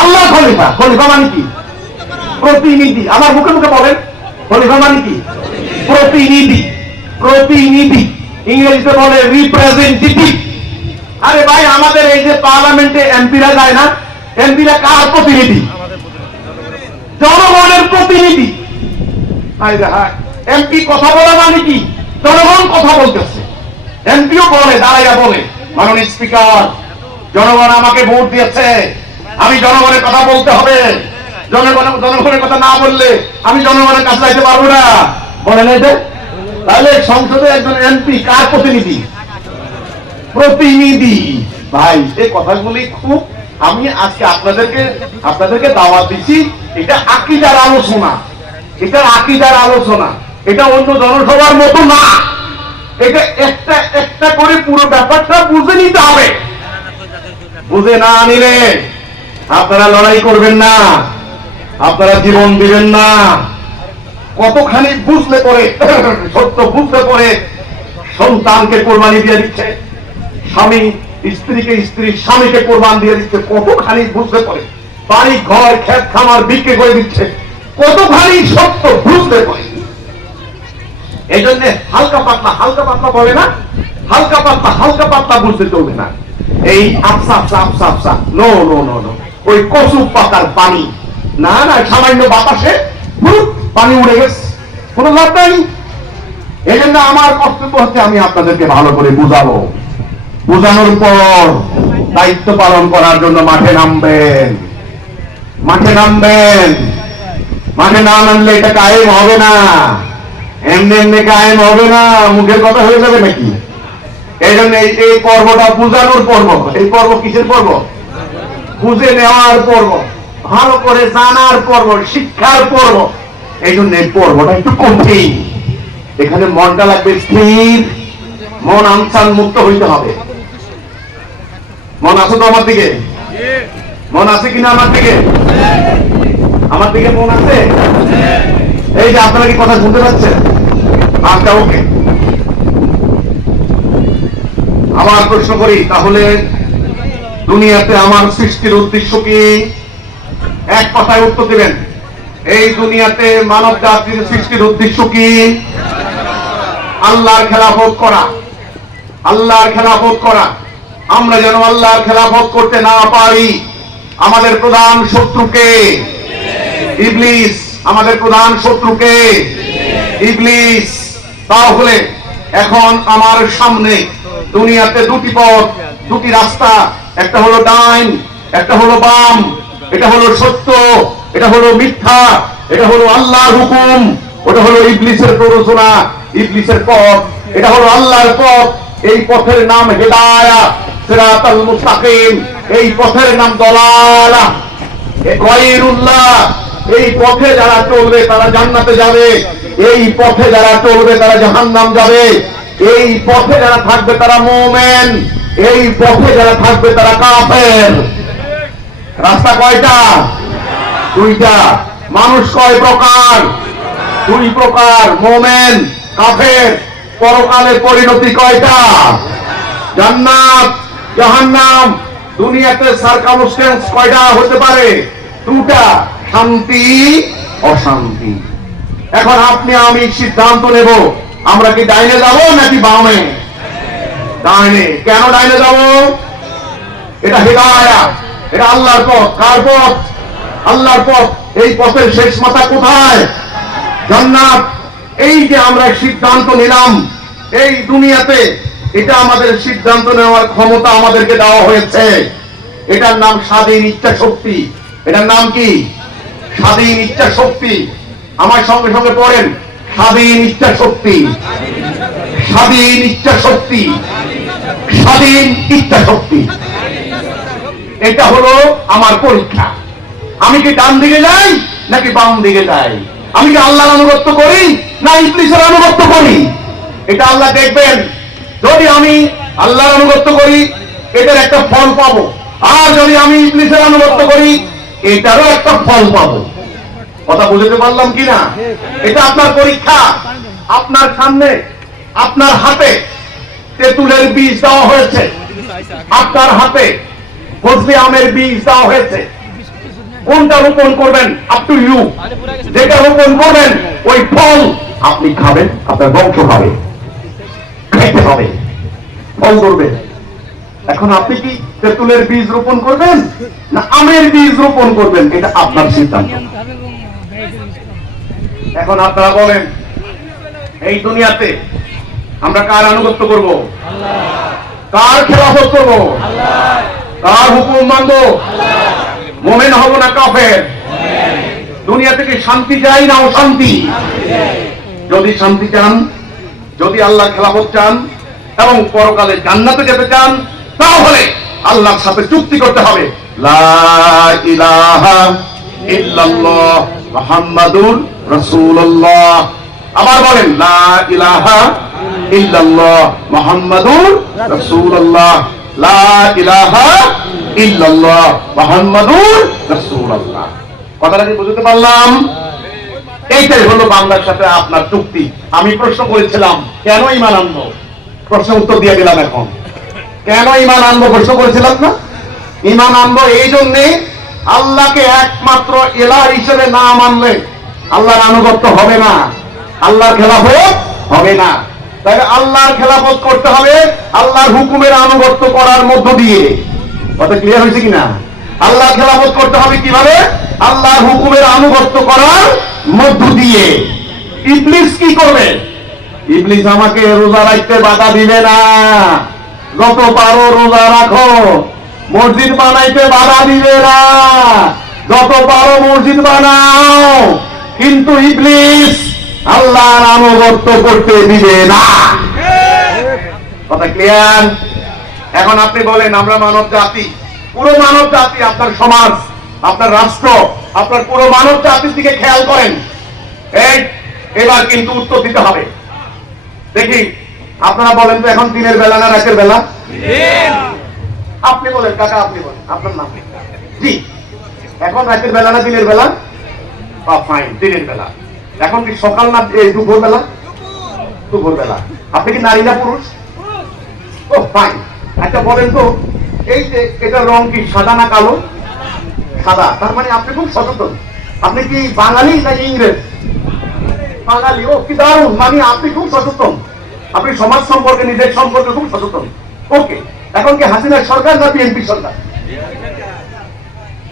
আল্লাহ খলিফা। খলিফা মানে কি? প্রতিনিধি। আমার মুখে মুখে বলেন, খলিফা মানে কি? প্রতিনিধি। প্রতিনিধি ইংরেজিতে বলে রিপ্রেজেন্টেটিভ। আরে ভাই আমাদের এই যে পার্লামেন্টে এমপিরা যায় না, এমপিরা কার প্রতিনিধি? জনগণের প্রতিনিধি। এমপি কথা বলা মানে কি? জনগণ কথা বলতেছে। এমপিও বলে, দাঁড়াইয়া বলে, মাননীয় স্পিকার জনগণ আমাকে ভোট দিয়েছে, আমি জনগণের কথা বলতে হবে, জনগণের কথা না বললে আমি জনগণের কাছে যাইতে পারবো না। বলে নাই যে? তাহলে সংসদে একজন এমপি কার প্রতিনিধি? প্রতিনিধি। ভাই এই কথাগুলি খুব, আমি আজকে আপনাদেরকে দাওয়াত দিচ্ছি। এটা আকীদার আলোচনা, এটা আকীদার আলোচনা, এটা অন্য জনসভার মতো না। এটা একটা একটা করে পুরো ব্যাপারটা বুঝে নিতে হবে। বুঝে না নিলে আপনারা লড়াই করবেন না, আপনারা জীবন দিবেন না। কতখানি বুঝলে পরে, সত্য বুঝলে পরে সন্তানকে কোরবানি দিয়ে দিচ্ছে, স্বামী স্ত্রীকে, স্ত্রী স্বামীকে কোরবান দিয়ে দিচ্ছে, কতখানি বুঝলে পরে বাড়ি ঘর ক্ষেত খামার বিক্রি করে দিচ্ছে, কতখানি সত্য বুঝলে পরে। এই জন্য হালকা পাতলা বলে না, হালকা পাতলা বুঝতে চলবে না। এই আফসা আফসা আফসা নো নো নো নো, ওই কচু পাতার পানি না না, সামান্য বাতাসে পানি উড়ে গেছে, কোনো লাভ নাই। এই জন্য আমার কর্তব্য হচ্ছে আমি আপনাদেরকে ভালো করে বুঝাবো, বুঝানোর পর দায়িত্ব পালন করার জন্য মাঠে নামবেন। মাঠে নামবেন। মাঠে না নামলে এটা কায়েম হবে না, এমনি এমনি কায়েম হবে না, মুখের কথা হয়ে যাবে নাকি? এই জন্য এই পর্বটা বুঝানোর পর্ব। এই পর্ব কিসের পর্ব? বুঝে নেওয়ার পর্ব, ভালো করে জানার পর্ব, শিক্ষার পর্ব। এই জন্য এই পর্বটা একটু কঠিন। এখানে মনটা লাগবে স্থির, মন আনসান মুক্ত হইতে হবে। মন আছে তো আমার দিকে? মন আছে কিনা আমার দিকে? আমার দিকে মন আছে? এই যে আপনারা কি কথা শুনতে পাচ্ছেন? আচ্ছা ওকে, আবার প্রশ্ন করি তাহলে, দুনিয়াতে আমার সৃষ্টির উদ্দেশ্য কি? এক কথায় উত্তর দিবেন। এই দুনিয়াতে মানব জাতির সৃষ্টির উদ্দেশ্য কি? আল্লাহর খেলাফত করা। আল্লাহর খেলাফত করা। আমরা যেন আল্লাহর খেলাফত করতে না পারি। আমাদের প্রধান শত্রুকে ইবলিস। আমাদের প্রধান শত্রুকে ইবলিস। তাহলে এখন আমার সামনে দুনিয়াতে দুটি পথ, দুটি রাস্তা, একটা হলো ডাইন, একটা হলো বাম, এটা হলো সত্য, এটা হলো মিথ্যা, এটা হলো আল্লাহর হুকুম, ওটা হলো ইবলিসের প্ররোচনা, ইবলিসের পথ। এটা হলো আল্লাহর পথ। এই পথের নাম হিদায়াত, সিরাতাল মুস্তাকিম। এই পথের নাম দলালাহ, গায়রুল্লাহ। এই পথে যারা চলবে তারা জান্নাতে যাবে, এই পথে যারা চলবে তারা জাহান্নাম যাবে। এই পথে যারা থাকবে তারা মুমিন, এই পথে যারা থাকবে তারা কাফের। রাস্তা কয়টা? দুইটা। মানুষ কয় প্রকার? দুই প্রকার, মুমিন, কাফের। পরকালের পরিণতি কয়টা? জান্নাত, জাহান্নাম। দুনিয়াতে সার্কামস্টেন্স কয়টা হতে পারে? দুটা, শান্তি, অশান্তি। এখন আপনি আমি সিদ্ধান্ত নেব, আমরা কি ডাইনে যাব নাকি বামে? ডাইনে। কেন ডাইনে যাব? এটা হিদায়াত, এটা আল্লাহর পথ। কার পথ? আল্লাহর পথ। এই পথের শেষ মাথা কোথায়? জান্নাত। এই যে আমরা সিদ্ধান্ত নিলাম এই দুনিয়াতে, এটা আমাদের সিদ্ধান্ত নেওয়ার ক্ষমতা আমাদেরকে দেওয়া হয়েছে। এটার নাম স্বাধীন ইচ্ছা শক্তি। এটার নাম কি? স্বাধীন ইচ্ছা শক্তি। আমার সঙ্গে সঙ্গে পড়েন, স্বাধীন ইচ্ছা শক্তি, স্বাধীন ইচ্ছা শক্তি, স্বাধীন ইচ্ছা শক্তি। এটা হলো আমার পরীক্ষা। আমি কি ডান দিকে যাই নাকি বাম দিকে যাই? আমি কি আল্লাহর আনুগত্য করি না ইবলিসের আনুগত্য করি? এটা আল্লাহ দেখবেন। যদি আমি আল্লাহর আনুগত্য করি এটার একটা ফল পাবো, আর যদি আমি ইবলিসের আনুগত্য করি এটারও একটা ফল পাবো। কথা বুঝতে পারলাম কিনা? এটা আপনার পরীক্ষা। আপনার সামনে, আপনার হাতে তেঁতুলের বীজ দেওয়া হয়েছে, আপনার হাতে ফজলি আমের বীজ দেওয়া হয়েছে। কোনটা রোপণ করবেন আপ টু ইউ। যেটা রোপণ করবেন ওই ফল আপনি খাবেন, আপনার বংশ খাবে, খাইতে হবে, ফল করবে। এখন আপনি কি তেঁতুলের বীজ রোপণ করবেন না আমের বীজ রোপণ করবেন? এটা আপনার সিদ্ধান্ত। এখন আপনারা বলেন, এই দুনিয়াতে আমরা কার আনুগত্য করব? কার খেলাফত করব? কার হুকুম মানব? মুমিন হব না কাফের? দুনিয়া থেকে শান্তি চাই না অশান্তি? যদি শান্তি চান, যদি আল্লাহ খেলাফত চান এবং পরকালে জান্নাতে যেতে চান, তাহলে আল্লাহর সাথে চুক্তি করতে হবে। লা ইলাহা ইল্লাল্লাহ মুহাম্মাদুর রাসূলুল্লাহ। আবার বলেন, লা ইলাহা ইল্লাল্লাহ মুহাম্মাদুর রাসূলুল্লাহ। লা ইলাহা ইল্লাল্লাহ মুহাম্মাদুর রাসূলুল্লাহ। কথাটা কি বুঝতে পারলাম? এইটাই হলো বান্দার সাথে আপনার চুক্তি। আমি প্রশ্ন করেছিলাম কেন ঈমান আনবো, প্রশ্ন উত্তর দিয়ে দিলাম। এখন কেন ঈমান আনবো প্রশ্ন করেছিলাম না? ঈমান আনবো এই জন্যে, আল্লাহকে একমাত্র ইলাহ হিসেবে না মানলে আল্লাহর আনুগত্য হবে না, আল্লাহর খেলাফত হবে না। তাই আল্লাহর খেলাফত করতে হবে আল্লাহর হুকুমের আনুগত্য করার মধ্য দিয়ে। কথা ক্লিয়ার হয়েছে কিনা? আল্লাহর খেলাফত করতে হবে কিভাবে? আল্লাহর হুকুমের আনুগত্য করার মধ্য দিয়ে। ইবলিস কি করবে? ইবলিস আমাকে রোজা রাখতে বাধা দিবে না। যত পারো রোজা রাখো, মসজিদ বানাইতে বাধা দিবে না। যত পারো মসজিদ বানাও, কিন্তু ইবলিস আল্লাহর আনুগত্য করতে দিবে না। কথা ক্লিয়ার? এখন আপনি বলেন, আমরা মানব জাতি, পুরো মানব জাতি, আপনার সমাজ, আপনার রাষ্ট্র, আপনার পুরো মানব জাতির দিকে খেয়াল করেন। এই এবার কিন্তু উত্তর দিতে হবে। দেখি আপনারা বলেন তো, এখন দিনের বেলা না রাতের বেলা? আপনি বলেন কাকা, আপনি বলেন, আপনার নাম? জি, এখন রাতের বেলা না দিনের বেলা? ফাইন, দিনের বেলা। এখন কি সকাল না দুপুর বেলা? দুপুর বেলা। আপনি কি নারী না পুরুষ? ও ফাইন। আচ্ছা বলেন তো, এই যে এটা রং কি সাদা না কালো? সাদা। তার মানে আপনি খুব সচেতন। আপনি কি বাঙালি না ইংরেজ? বাঙালি। ও কি দারুণ, মানে আপনি খুব সচেতন। আপনি সমাজ সম্পর্কে, নিজের সম্পর্কে খুব সচেতন। ওকে, এখন কি হাসিনার সরকার না বিএনপি সরকার?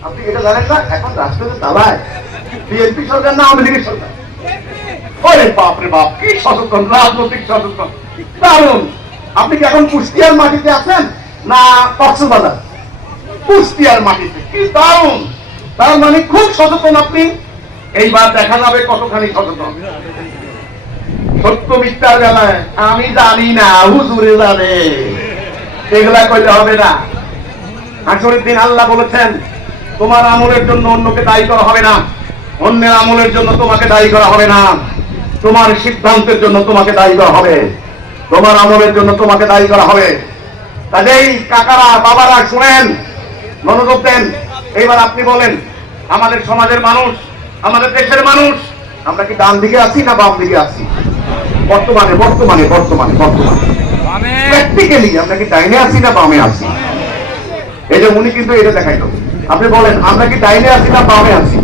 আপনি এটা জানেন না? এখন রাষ্ট্রকে চালায় বিএনপি সরকার না আওয়ামী লীগের সরকার? ওরে বাপ রে বাপ, কি সচেতন, রাজনৈতিক সচেতন, দারুণ। আপনি কি এখন কুষ্টিয়ার মাটিতে আছেন না কক্সবাজার? কুষ্টিয়ার মাটিতে, কি দারুণ। তার মানে খুব সচেতন আপনি। এইবার দেখা যাবে কতখানি সচেতন। সত্য মিথ্যার বেলায় আমি জানি না, হুজুরে জানে, এগুলা কইলে হবে না। হাসরের দিন আল্লাহ বলেছেন, তোমার আমলের জন্য অন্যকে দায়ী করা হবে না, অন্যের আমলের জন্য তোমাকে দায়ী করা হবে না, তোমার সিদ্ধান্তের জন্য তোমাকে দায়ী করা হবে, তোমার আমলের জন্য তোমাকে দায়ী করা হবে। কাজেই কাকারা, বাবারা শুনেন, মনোযোগ দেন। এইবার আপনি বলেন, আমাদের সমাজের মানুষ, আমাদের দেশের মানুষ, আমরা কি ডান দিকে আছি না বাম দিকে আছি? বর্তমানে বর্তমানে বর্তমানে বর্তমানে প্র্যাকটিক্যালি আমরা কি ডাইনে আছি না বামে আছি? এই যে উনি কিন্তু এটা দেখাইলো। আপনি বলেন, আমরা কি ডাইনে আছি না বামে আছি?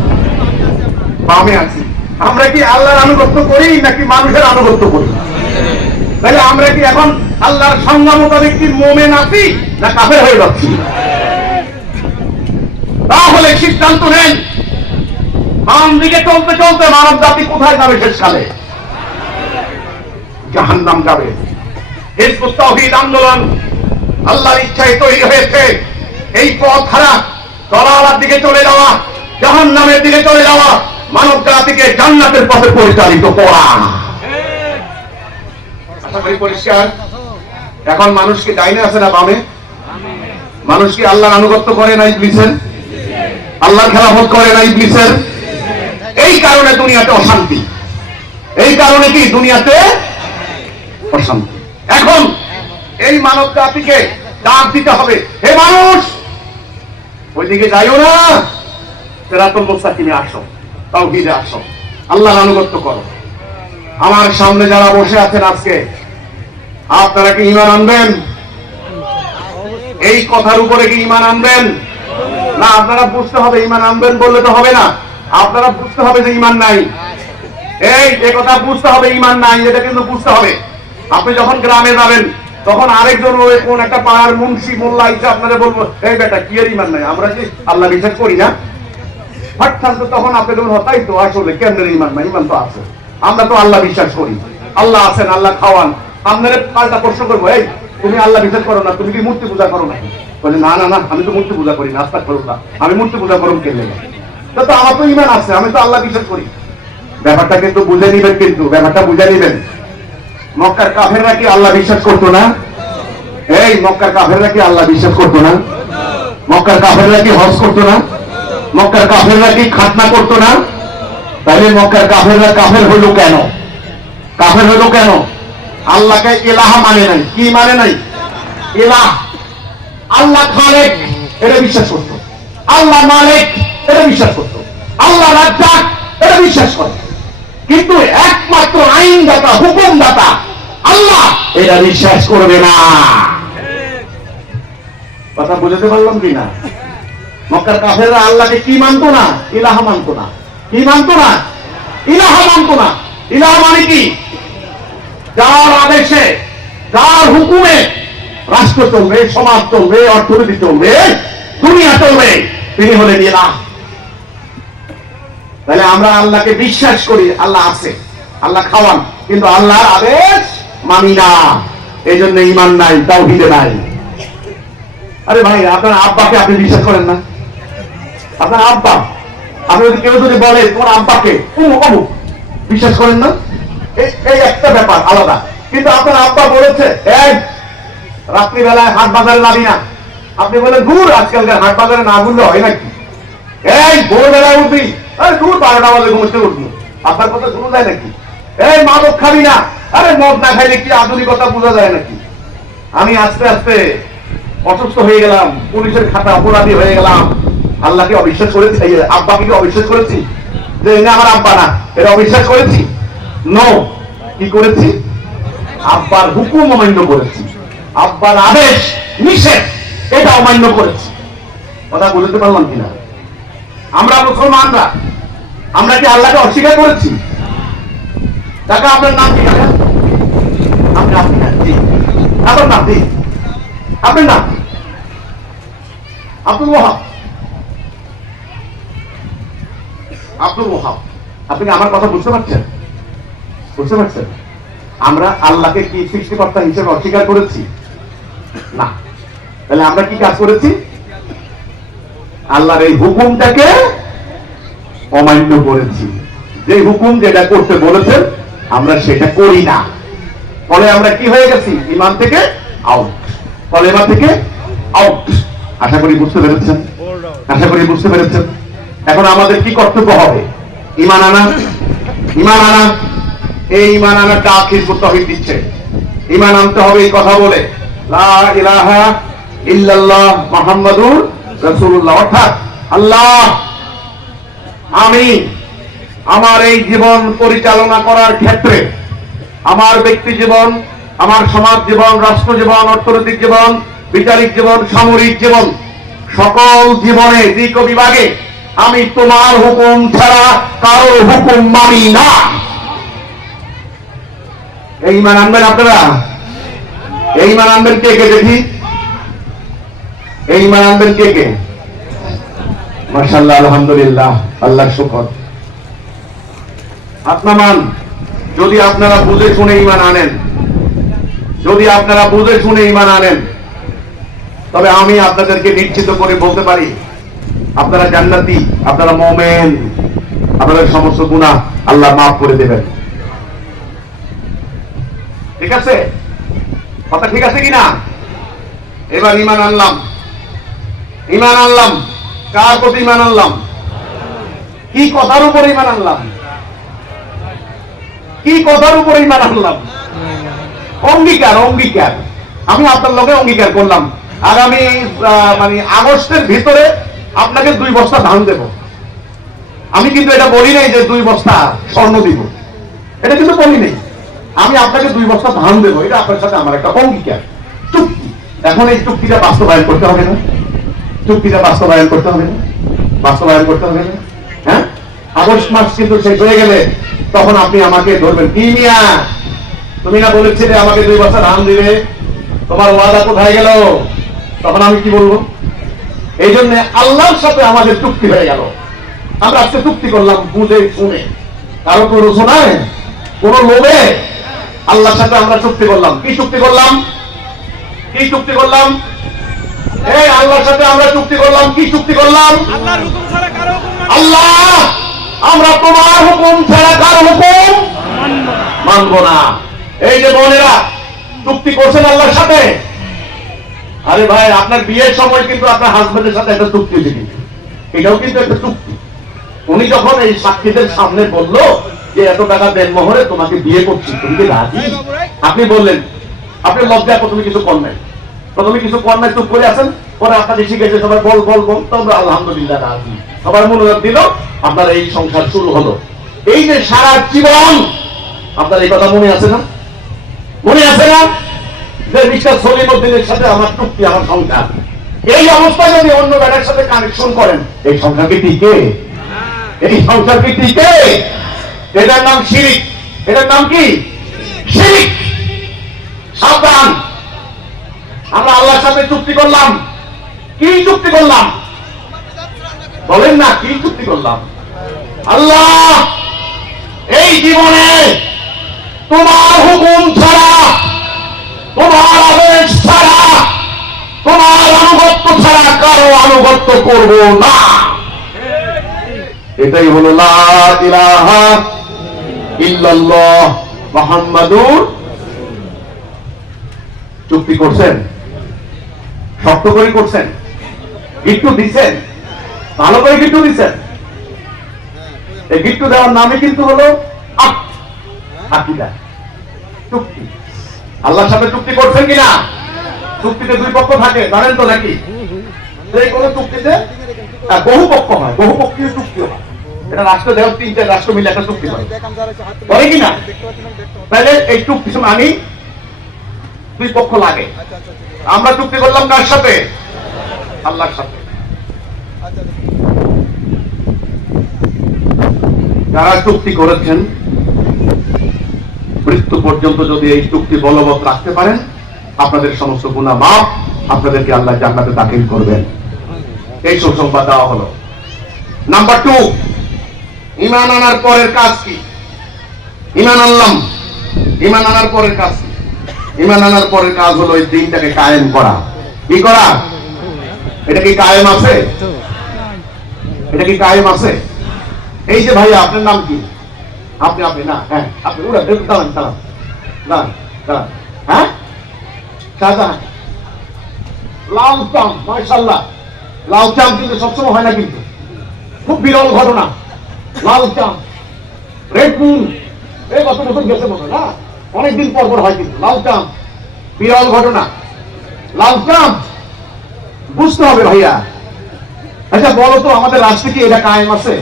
বামে আছি। আমরা কি আল্লাহর আনুগত্য করি নাকি মানুষের আনুগত্য করি? তাহলে আমরা কি এখন আল্লাহর সংজ্ঞা মোতাবেক কি মুমিন আছি না কাফের হয়ে যাচ্ছি? তাহলে সিদ্ধান্ত নেন, বাম দিকে চলতে চলতে মানব জাতি কোথায় যাবে? শেষকালে জাহান্নাম যাবে। হিজবুত তাওহীদ আন্দোলন আল্লাহর ইচ্ছায় তৈরি হয়েছে। এই পথ হারা দলালার দিকে চলে যাওয়া, জাহান্নামের দিকে চলে যাওয়া, মানব জাতিকে জান্নাতের পথে পরিচালিত করা। আশা করি পরিষ্কার। এখন মানুষ কি ডাইনে আছে না বামে? মানুষ কি আল্লাহর আনুগত্য করে না ইবলিসের? আল্লাহর খেলাফত করে না ইবলিসের? এই কারণে দুনিয়াতে অশান্তি। এই কারণে কি দুনিয়াতে অশান্তি। এখন এই মানব জাতিকে ডাক দিতে হবে, হে মানুষ, ওইদিকে যাইও না, সিরাতুল মুস্তাকিমে আসো, তাওহীদে আসো, আল্লাহর আনুগত্য করো। আমার সামনে যারা বসে আছেন আজকে, আপনারা কি ঈমান আনবেন? এই কথার উপরে কি ঈমান আনবেন? না, আপনারা বুঝতে হবে ঈমান আনবেন বললে তো হবে না। আপনারা বুঝতে হবে যে ঈমান নাই। এই কথা বুঝতে হবে, ঈমান নাই, এটা কিন্তু বুঝতে হবে। আপনি যখন গ্রামে যাবেন তখন আরেকজন ওই কোন একটা পাড়ার মুন্সি মোল্লা এসে আপনারা বলবো, এই বেটা কি এর ঈমান নাই, আমরা কি আল্লাহ বিশ্বাস করি না? হঠাৎ তখন আপনি বলবেন, তাই তো, আসলে কেন্দ্রের ঈমান নাই, ঈমান তো আছে, আমরা তো আল্লাহ বিশ্বাস করি, আল্লাহ আছেন, আল্লাহ খাওয়ান। আপনারা পাল্টা প্রশ্ন করবো, এই তুমি আল্লাহ বিশ্বাস করো না, তুমি কি মূর্তি পূজা করো না? বলে, না না না, আমি তো মূর্তি পূজা করি না, আস্তাগফিরুল্লাহ, আমি মূর্তি পূজা করুন কেন? তো আমার তো ঈমান আছে, আমি তো আল্লাহ বিশ্বাস করি। ব্যাপারটা কিন্তু বুঝে নিবেন, কিন্তু ব্যাপারটা বুঝে নিবেন। মক্কার কাফেররা কি আল্লাহ বিশ্বাস করতো না? এই মক্কার কাফেররা কি আল্লাহ বিশ্বাস করতো না? মক্কার কাফেররা কি হজ করতো না? মক্কার কাফেররা কি খাতনা করতো না? তাহলে মক্কার কাফেররা কাফের হলো কেন? কাফের হলো কেন? আল্লাহকে ইলাহ মানে নাই। কি মানে নাই? ইলাহ। আল্লাহ খালেক এটা বিশ্বাস করতো, আল্লাহ মালিক এটা বিশ্বাস করতো, আল্লাহ রাজ্জাক এটা বিশ্বাস করে, কিন্তু একমাত্র আইনদাতা, হুকুমদাতা আল্লাহ এটা বিশ্বাস করবে না। কথা বুঝতে পারলাম কি না? মক্কার কাফেররা আল্লাহকে কি মানতো না? ইলাহ মানতো না। কি মানতো না? ইলাহ মানতো না। ইলাহ মানে কি? যার আদেশে, যার হুকুমে রাষ্ট্র চলবে, সমাজ চলবে, অর্থনীতি চলবে, দুনিয়া চলবে, তিনি হলেন ইলাহ। তাহলে আমরা আল্লাহকে বিশ্বাস করি, আল্লাহ আছে, আল্লাহ খাওয়ান, কিন্তু আল্লাহর আদেশ মানি না। এই জন্য ঈমান নাই, তাওহীদে নাই। আরে ভাই, আপনার আব্বাকে আপনি বিশ্বাস করেন না? আপনার আব্বা, আপনি যদি কেউ যদি বলে তোমার আব্বাকে অমুক, বিশ্বাস করেন না? এই একটা ব্যাপার আলাদা। কিন্তু আপনার আব্বা বলেছে, এই রাত্রিবেলায় হাট বাজারে যাবি না, আপনি বলেন দূর, আজকালকার হাট বাজারে না ঘুরলে হয় নাকি? এই ভোরবেলায় উঠবি, আরে দূর, 12টা বাজে ঘুমোতে উঠবি, আপনার কথা শুরু যায় নাকি? এই মাদক খাবি না, আরে মদ না খাইলে কি আধুনিকতা বোঝা যায় নাকি? আমি আস্তে আস্তে অসুস্থ হয়ে গেলাম, পুলিশের খাতা অপরাধী হয়ে গেলাম, আল্লাহকে অবিশ্বাস করেছি, আব্বাকে কি অবিশ্বাস করেছি যে এনে আমার আব্বা না, এটা অবিশ্বাস করেছি? নো। কি করেছি? আব্বার হুকুম অমান্য করেছি, আব্বার আদেশ নিষেধ এটা অমান্য করেছি। কথা বুঝতে পারলাম কিনা? আমরা মুসলমানরা, আমরা কি আল্লাহকে অস্বীকার করেছি? টাকা আপনার নাম কি? আপনার নাম কি? আপনার নাম আব্দুল ওয়াহাব। আব্দুল ওয়াহাব, আপনি কি আমার কথা বুঝতে পারছেন? বুঝতে পারছেন? আমরা আল্লাহকে কি সৃষ্টিকর্তা হিসেবে অস্বীকার করেছি? না। তাহলে আমরা কি কাজ করেছি? আল্লাহর এই হুকুমটাকে অমান্য করেছি। যে হুকুম যেটা করতে বলেছেন আমরা সেটা করি না, ফলে আমরা কি হয়ে গেছি? ঈমান থেকে আউট, কলেমা থেকে আউট। আশা করি বুঝতে পেরেছেন, আশা করি বুঝতে পেরেছেন। এখন আমাদের কি কর্তব্য হবে? ঈমান আনা। ঈমান আনা, এই ঈমান আনার ডাক হিজবুত তাওহীদ দিচ্ছে। ঈমান আনতে হবে এই কথা বলে, লা ইলাহা ইল্লাল্লাহ মুহাম্মাদুর রাসূলুল্লাহ, অর্থাৎ আল্লাহ, আমি আমার এই জীবন পরিচালনা করার ক্ষেত্রে, আমার ব্যক্তি জীবন, আমার সমাজ জীবন, রাষ্ট্র জীবন, অর্থনৈতিক জীবন, বিচারিক জীবন, সামরিক জীবন, সকল জীবনে দিক ও বিভাগে আমি তোমার হুকুম ছাড়া কারোর হুকুম মানি না। এই ঈমান আনবেন আপনারা? এই ঈমান আনবেন কে কে? দেখি এই ঈমান আনবেন কে কে? মাশাআল্লাহ, আলহামদুলিল্লাহ, আল্লাহর শুকর। হাত নামান। যদি আপনারা বুঝে শুনে ঈমান আনেন, যদি আপনারা বুঝে শুনে ঈমান আনেন, তবে আমি আপনাদেরকে নিশ্চিত করে বলতে পারি আপনারা জান্নাতি, আপনারা মুমিন, আপনাদের সমস্ত গুনাহ আল্লাহ মাফ করে দেবেন। ঠিক আছে? কথা ঠিক আছে কিনা? এবার ঈমান আনলাম, ঈমান আনলাম। কার প্রতি ঈমান আনলাম? কি কথার উপর ঈমান আনলাম? কি কথার উপর ঈমান আনলাম? অঙ্গীকার, অঙ্গীকার। আমি আপনার লগে অঙ্গীকার করলাম আগামী মানে আগস্টের ভিতরে আপনাকে 2 বস্তা ধান দেব। আমি কিন্তু এটা বলি নাই যে 2 বস্তা স্বর্ণ দিব, এটা কিন্তু বলি নাই। আমি আপনাকে 2 বস্তা ধান দেবো, এটা আপনার সাথে আমার একটা অঙ্গীকার, চুক্তি। এখন এই চুক্তিটা বাস্তবায়ন করতে হবে না? চুক্তিটা বাস্তবায়ন করতে হবে না? বাস্তবায়ন করতে হবে না? হ্যাঁ, আগস্ট মাস কিন্তু শেষ হয়ে গেলে তখন আপনি আমাকে ধরবেন, কি মিয়া তুমি না বলেছিলে আমাকে 2 বস্তা ধান দিবে, তোমার ওয়াদা কোথায় গেল? তখন আমি কি বলবো? এই জন্য আল্লাহর সাথে আমাদের চুক্তি হয়ে গেল। আমরা আজকে চুক্তি করলাম বুঝে শুনে, কারো কোনো রোশনায় কোন লোভে আল্লাহর সাথে আমরা চুক্তি করলাম। কি চুক্তি করলাম? কি চুক্তি করলাম? এই আল্লাহর সাথে আমরা চুক্তি করলাম। কি চুক্তি করলাম? আল্লাহর হুকুম ছাড়া কারো হুকুম মানব না। আল্লাহ, আমরা তোমার হুকুম ছাড়া কারো হুকুম মানব না। এই যে বোনেরা চুক্তি করছেন আল্লাহর সাথে। আরে ভাই, আপনার বিয়ের সময় কিন্তু আপনার হাজবেন্ডের সাথে একটা চুক্তি হয়েছে, কিন্তু এটাও কিন্তু একটা চুক্তি। উনি যখন এই সাক্ষীদের সামনে বললো যে এত টাকা দেন মোহরে তোমাকে বিয়ে করছি, তুমি কি রাজি? আপনি বললেন, আপনি লজ্জায় প্রথমে কিছু কর নাই, প্রথমে কিছু কর নাই, চুপ করে আছেন। পরে আপনাকে শিখেছে সবাই বল বল বল, তোমরা আলহামদুলিল্লাহ রাজি, সবার মনোযোগ দিল, আপনার এই সংসার শুরু হলো। এই যে সারা জীবন, আপনার এই কথা মনে আছে না? মনে আছে না যে মিস্টার সলিমউদ্দিনের সাথে আমার চুক্তি, আমার সংসার। এই অবস্থায় যদি অন্য ব্যাটার সাথে কানেকশন করেন, এই সংসার কি টিকে? এই সংসার কি টিকে? এটার নাম শিরিক। এটার নাম কি? শিরিক। সাবধান। আমরা আল্লাহর সাথে চুক্তি করলাম। কি চুক্তি করলাম? বলেন না, কি চুক্তি করলাম? আল্লাহ, এই জীবনে তোমার হুকুম ছাড়া, তোমার আদেশ ছাড়া, তোমার আনুগত্য ছাড়া কারো আনুগত্য করব না। এটাই হলো লা ইলাহা ইল্লাল্লাহ মুহাম্মাদুর। চুক্তি করছেন, শক্ত করে করছেন, গিট্টু দিচ্ছেন, ভালো করে গিট্টু দিচ্ছেন। এই গিট্টু দেওয়ার নামে কিন্তু হলো আকীদা, চুক্তি। আল্লাহর সাথে চুক্তি করছেন কিনা? চুক্তিতে 2 পক্ষ থাকে, জানেন তো নাকি? যে কোনো চুক্তিতে বহু পক্ষ হয়, বহুপক্ষীয় চুক্তি হয়। এটা রাষ্ট্র দেহ 3-4 রাষ্ট্র মিলে একটা চুক্তি হয়, করে কিনা? তাহলে এই চুক্তি মানে 2 পক্ষ লাগে। আমরা চুক্তি করলাম কার সাথে? আল্লাহর সাথে। যারা চুক্তি করেছেন, মৃত্যু পর্যন্ত যদি এই চুক্তি বলবৎ রাখতে পারেন, আপনাদের সমস্ত গুনাহ মাফ, আপনাদেরকে আল্লাহ জান্নাতে দাখিল করবেন। এই সুসংবাদ দেওয়া হলো। নাম্বার 2, ঈমান আনার পরের কাজ কি? ঈমান আনলাম, ঈমান আনার পরের কাজ কি? ঈমান আনার পরের কাজ হলো এই দিনটাকে কায়েম করা। কি করা? এটা কি কায়েম আছে? এটা কি কায়েম আছে? এই যে ভাইয়া, আপনার নাম কি? আপনি আপনি না, হ্যাঁ আপনি উড়া দাঁড়ান দাঁড়ান দাঁড়ান দাঁড়ান। হ্যাঁ, শাহজাহান। লাল চাম, মাশাআল্লাহ। লাল চাম কিন্তু সবসময় হয় না, কিন্তু খুব বিরল ঘটনা। লাল চাম, রেড মুন, এই গত বছর গেছে মতো না, অনেকদিন পর পর হয়, কিন্তু লাল চাম বিরল ঘটনা। লাল চাম বুঝতে হবে ভাইয়া। আচ্ছা বলো তো, আমাদের রাষ্ট্রে কি এটা কায়েম আছে?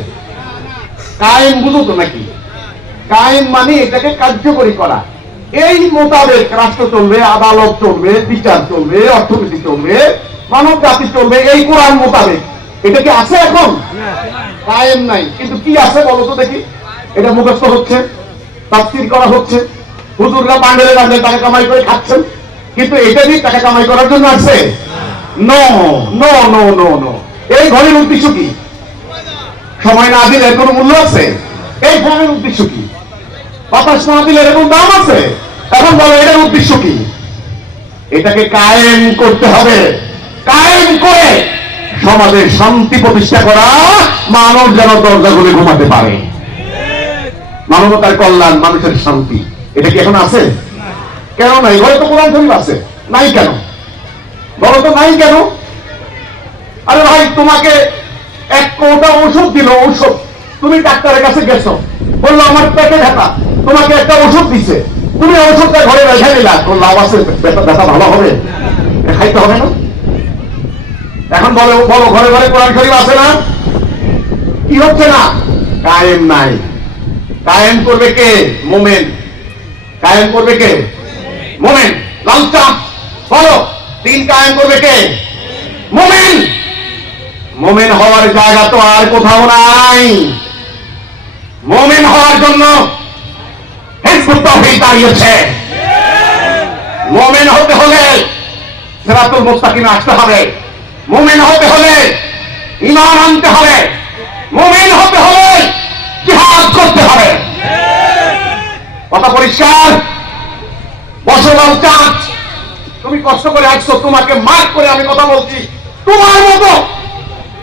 কায়েম বুঝো তো নাকি? কায়েম মানে এটাকে কার্যকরী করা। এই মোতাবেক রাষ্ট্র চলবে, আদালত চলবে, বিচার চলবে, অর্থনীতি চলবে, মানব জাতি চলবে, এই কোরআন মোতাবেক। এটা কি আছে এখন? কায়েম নাই। কিন্তু কি আছে বলো তো দেখি? এটা মুখস্থ হচ্ছে, তাফসীর করা হচ্ছে, হুজুররা বান্ডেলে বান্ডেলে টাকা কামাই করে খাচ্ছেন, কিন্তু এটা কি টাকা কামাই করার জন্য আছে? No no no no no. এই ঘরের উদ্দেশ্য কি? সময় না দিলে এর কোনো মূল্য আছে? এই ফ্যানের উদ্দেশ্য কি? বাতাস না দিলে এর কোনো দাম আছে? এখন বলো এটার উদ্দেশ্য কি? এটাকে কায়েম করতে হবে। কায়েম করে সমাজে শান্তি প্রতিষ্ঠা করা, মানব যেন দরজাগুলি ঘুমাতে পারে। মানবতার কল্যাণ, মানুষের শান্তি, এটা কি এখন আছে? কেন নাই? ঘরে তো কোরআন শরীফ আছে, নাই কেন? বলো তো নাই কেন? আরে ভাই, তোমাকে এক কোটা ওষুধ দিল, ঔষধ, তুমি ডাক্তারের কাছে গেছো, বললো আমার পেটে ব্যথা, তোমাকে একটা ওষুধ দিছে, তুমি ওষুধটা ঘরে রেখে নিলা, তোর লাভ আছে? ব্যথা ভালো হবে? খাইতে হবে না? এখন বলো বলো, ঘরে ঘরে কোরআন শরীফ আছে না? কি হচ্ছে না? কায়েম নাই। কায়েম করবে কে? মোমেন। কায়েম করবে কে? মোমেন। লালচা বলো, দিন কায়েম করবে কে? মোমেন। মোমেন হওয়ার জায়গা তো আর কোথাও নাই। মোমেন হওয়ার জন্য হিজবুত তাওহীদ দাঁড়িয়েছে। মোমেন হতে হলে সিরাতুল মুস্তাকিমে আসতে হবে। মোমেন হতে হলে ঈমান আনতে হবে। মোমেন হতে হলে জিহাদ করতে হবে। কথা পরিষ্কার? বসবাল চাঁদ, তুমি কষ্ট করে আসছো, তোমাকে মার্ক করে আমি কথা বলছি। তোমার মতো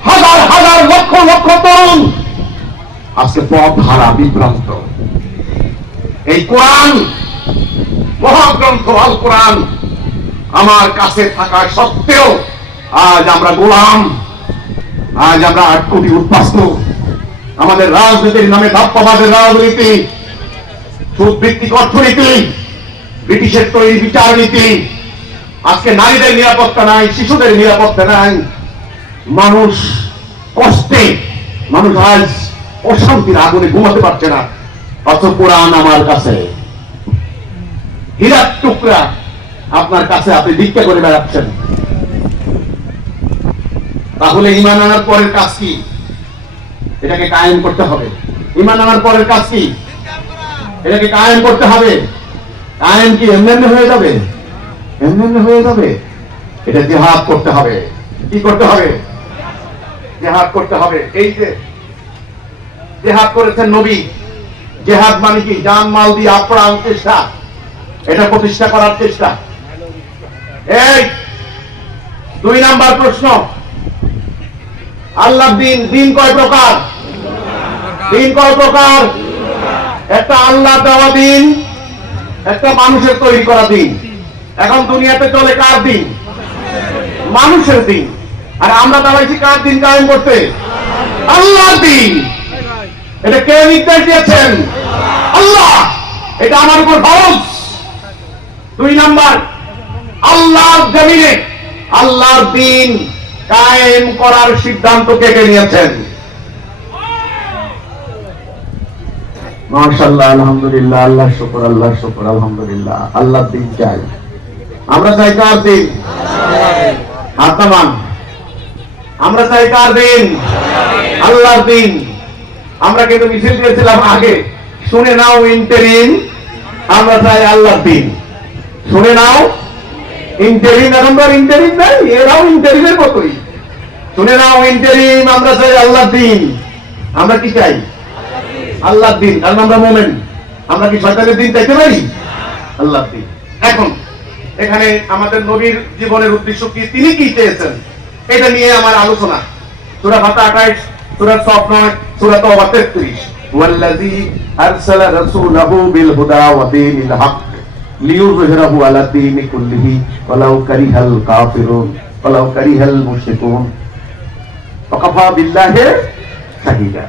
হাজার হাজার লক্ষ লক্ষ তরুণ আজকে পথ হারা, বিভ্রান্ত। এই কোরআন, মহাগ্রন্থ আল কোরআন আমার কাছে থাকা সত্ত্বেও আজ আমরা গোলাম, আজ আমরা 8 কোটি উদ্বাস্ত। আমাদের রাজনীতির নামে ধাপ্পাবাজের রাজনীতি, সুদভিত্তিক অর্থনীতি, ব্রিটিশের তৈরি বিচার নীতি। আজকে নারীদের নিরাপত্তা নাই, শিশুদের নিরাপত্তা নাই। মানুষ কষ্টে, মানুষ আজ অশান্তির আগুনে ঘুমাতে পারছে না। অথচ কোরআন আমার কাছে হীরার টুকরা, আপনার কাছে আপনি ভিক্ষা করে বেড়াচ্ছেন। তাহলে ঈমান আনার পরের কাজ কি? এটাকে কায়েম করতে হবে। ঈমান আনার পরের কাজ কি? এটাকে কায়েম করতে হবে। কায়েম কি এমনি হয়ে যাবে? এমনি হয়ে যাবে? এটা জিহাদ করতে হবে। কি করতে হবে? জিহাদ করতে হবে। এই যে জিহাদ করেছেন নবী, জিহাদ মানে কি? জান মাল দিয়ে আপ্রাণ চেষ্টা, এটা প্রতিষ্ঠা করার চেষ্টা। এই 2 নাম্বার প্রশ্ন, আল্লাহর দিন, দিন কয় প্রকার? দিন কয় প্রকার? একটা আল্লাহ দেওয়া দিন, একটা মানুষের তৈরি করা দিন। এখন দুনিয়াতে চলে কার দিন? মানুষের দিন। আর আমরা দাঁড়াইছি কার দিন কায়েম করতে? আল্লাহর দিন। এটা কে নির্দেশ দিয়েছেন? আল্লাহ। এটা আমার উপর ফরজ। 2 নাম্বার, আল্লাহর জমিনে আল্লাহর দিন কায়েম করার সিদ্ধান্ত কে কে নিয়েছেন? মাশাআল্লাহ, আলহামদুলিল্লাহ, আল্লাহ শুকর, আল্লাহ শুকর, আলহামদুলিল্লাহ। আল্লাহর দিন চাই। আমরা চাই কার দিন? হাত নামান। আমরা চাই কার দিন? আল্লাহর দিন। আমরা কিন্তু মিছিল দিয়েছিলাম আগে, শুনে নাও ইন্টারিম, আমরা চাই আল্লাহর দিন। শুনে নাও ইন্টারিম। এখন তো ইন্টারিম নাই, এরাও ইন্টারিমের মতোই। শুনে নাও ইন্টারিম, আমরা চাই আল্লাহর দিন। আমরা কি চাই? আল্লাহর দিন। কারণ আমরা মোমেন। আমরা কি শয়তানের দিন চাইতে পারি? আল্লাহর দিন। এখন এখানে আমাদের নবীর জীবনের উদ্দেশ্য কি, তিনি কি চেয়েছেন, এটা নিয়ে আমার আলোচনা। সূরা ফাতিহা 28, সূরা সফ 9, সূরা তাওবা 33। ওয়াল্লাযী আরসালা রাসূলাহু বিল হুদা ওয়া দীনিল হক লিইয়ুযহিরাহু আলা দীনি কুল্লিহি ওয়ালাউ কারিহাল কাফিরুন ওয়ালাউ কারিহাল মুশরিকুন ওয়া কাফা বিল্লাহি শাহীদা।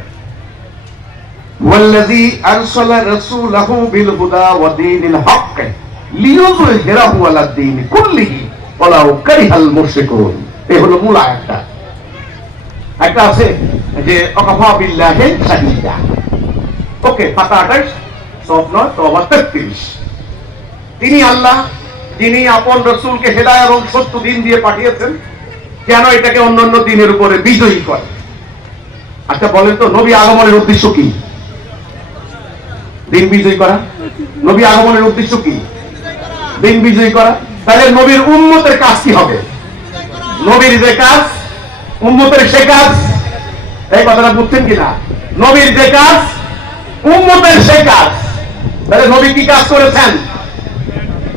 ওয়াল্লাযী আরসালা রাসূলাহু বিল হুদা ওয়া দীনিল হক লিইয়ুযহিরাহু আলা দীনি কুল্লিহি ওয়ালাউ কারিহাল মুশরিকুন। এই হলো মূল আয়াতটা। একটা আছে যে ওয়াকাফা বিল্লাহি শাহীদা। ওকে, ফাতিহা 28, সফ 9, তাওবা 33। তিনি আল্লাহ, যিনি আপন রাসূলকে হেদায়েত এবং সত্য দিন দিয়ে পাঠিয়েছেন, কেন এটাকে অন্যান্য দিনের উপরে বিজয়ী করে। আচ্ছা বলেন তো, নবী আগমনের উদ্দেশ্য কি? দিন বিজয়ী করা। নবী আগমনের উদ্দেশ্য কি? দিন বিজয়ী করা। তাহলে নবীর উম্মতের কাজ কি হবে? নবীর যে কাজ, উম্মতের সে কাজ। এই কথাটা বুঝছেন কিনা? নবীর যে কাজ উম্মতের সেই কাজ। তাহলে নবী কি কাজ করেছেন?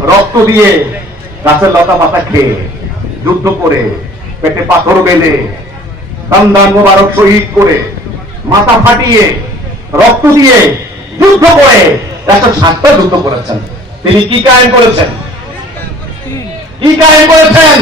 রক্ত দিয়ে, গাছের লতা পাতা খেয়ে, যুদ্ধ করে, পেটে পাথর বেঁধে, সন্ধান মোবারক শহীদ করে, মাথা ফাটিয়ে, রক্ত দিয়ে যুদ্ধ করে 160টা যুদ্ধ করেছেন। তিনি কি কায়েম করেছেন? কি কায়েম করেছেন?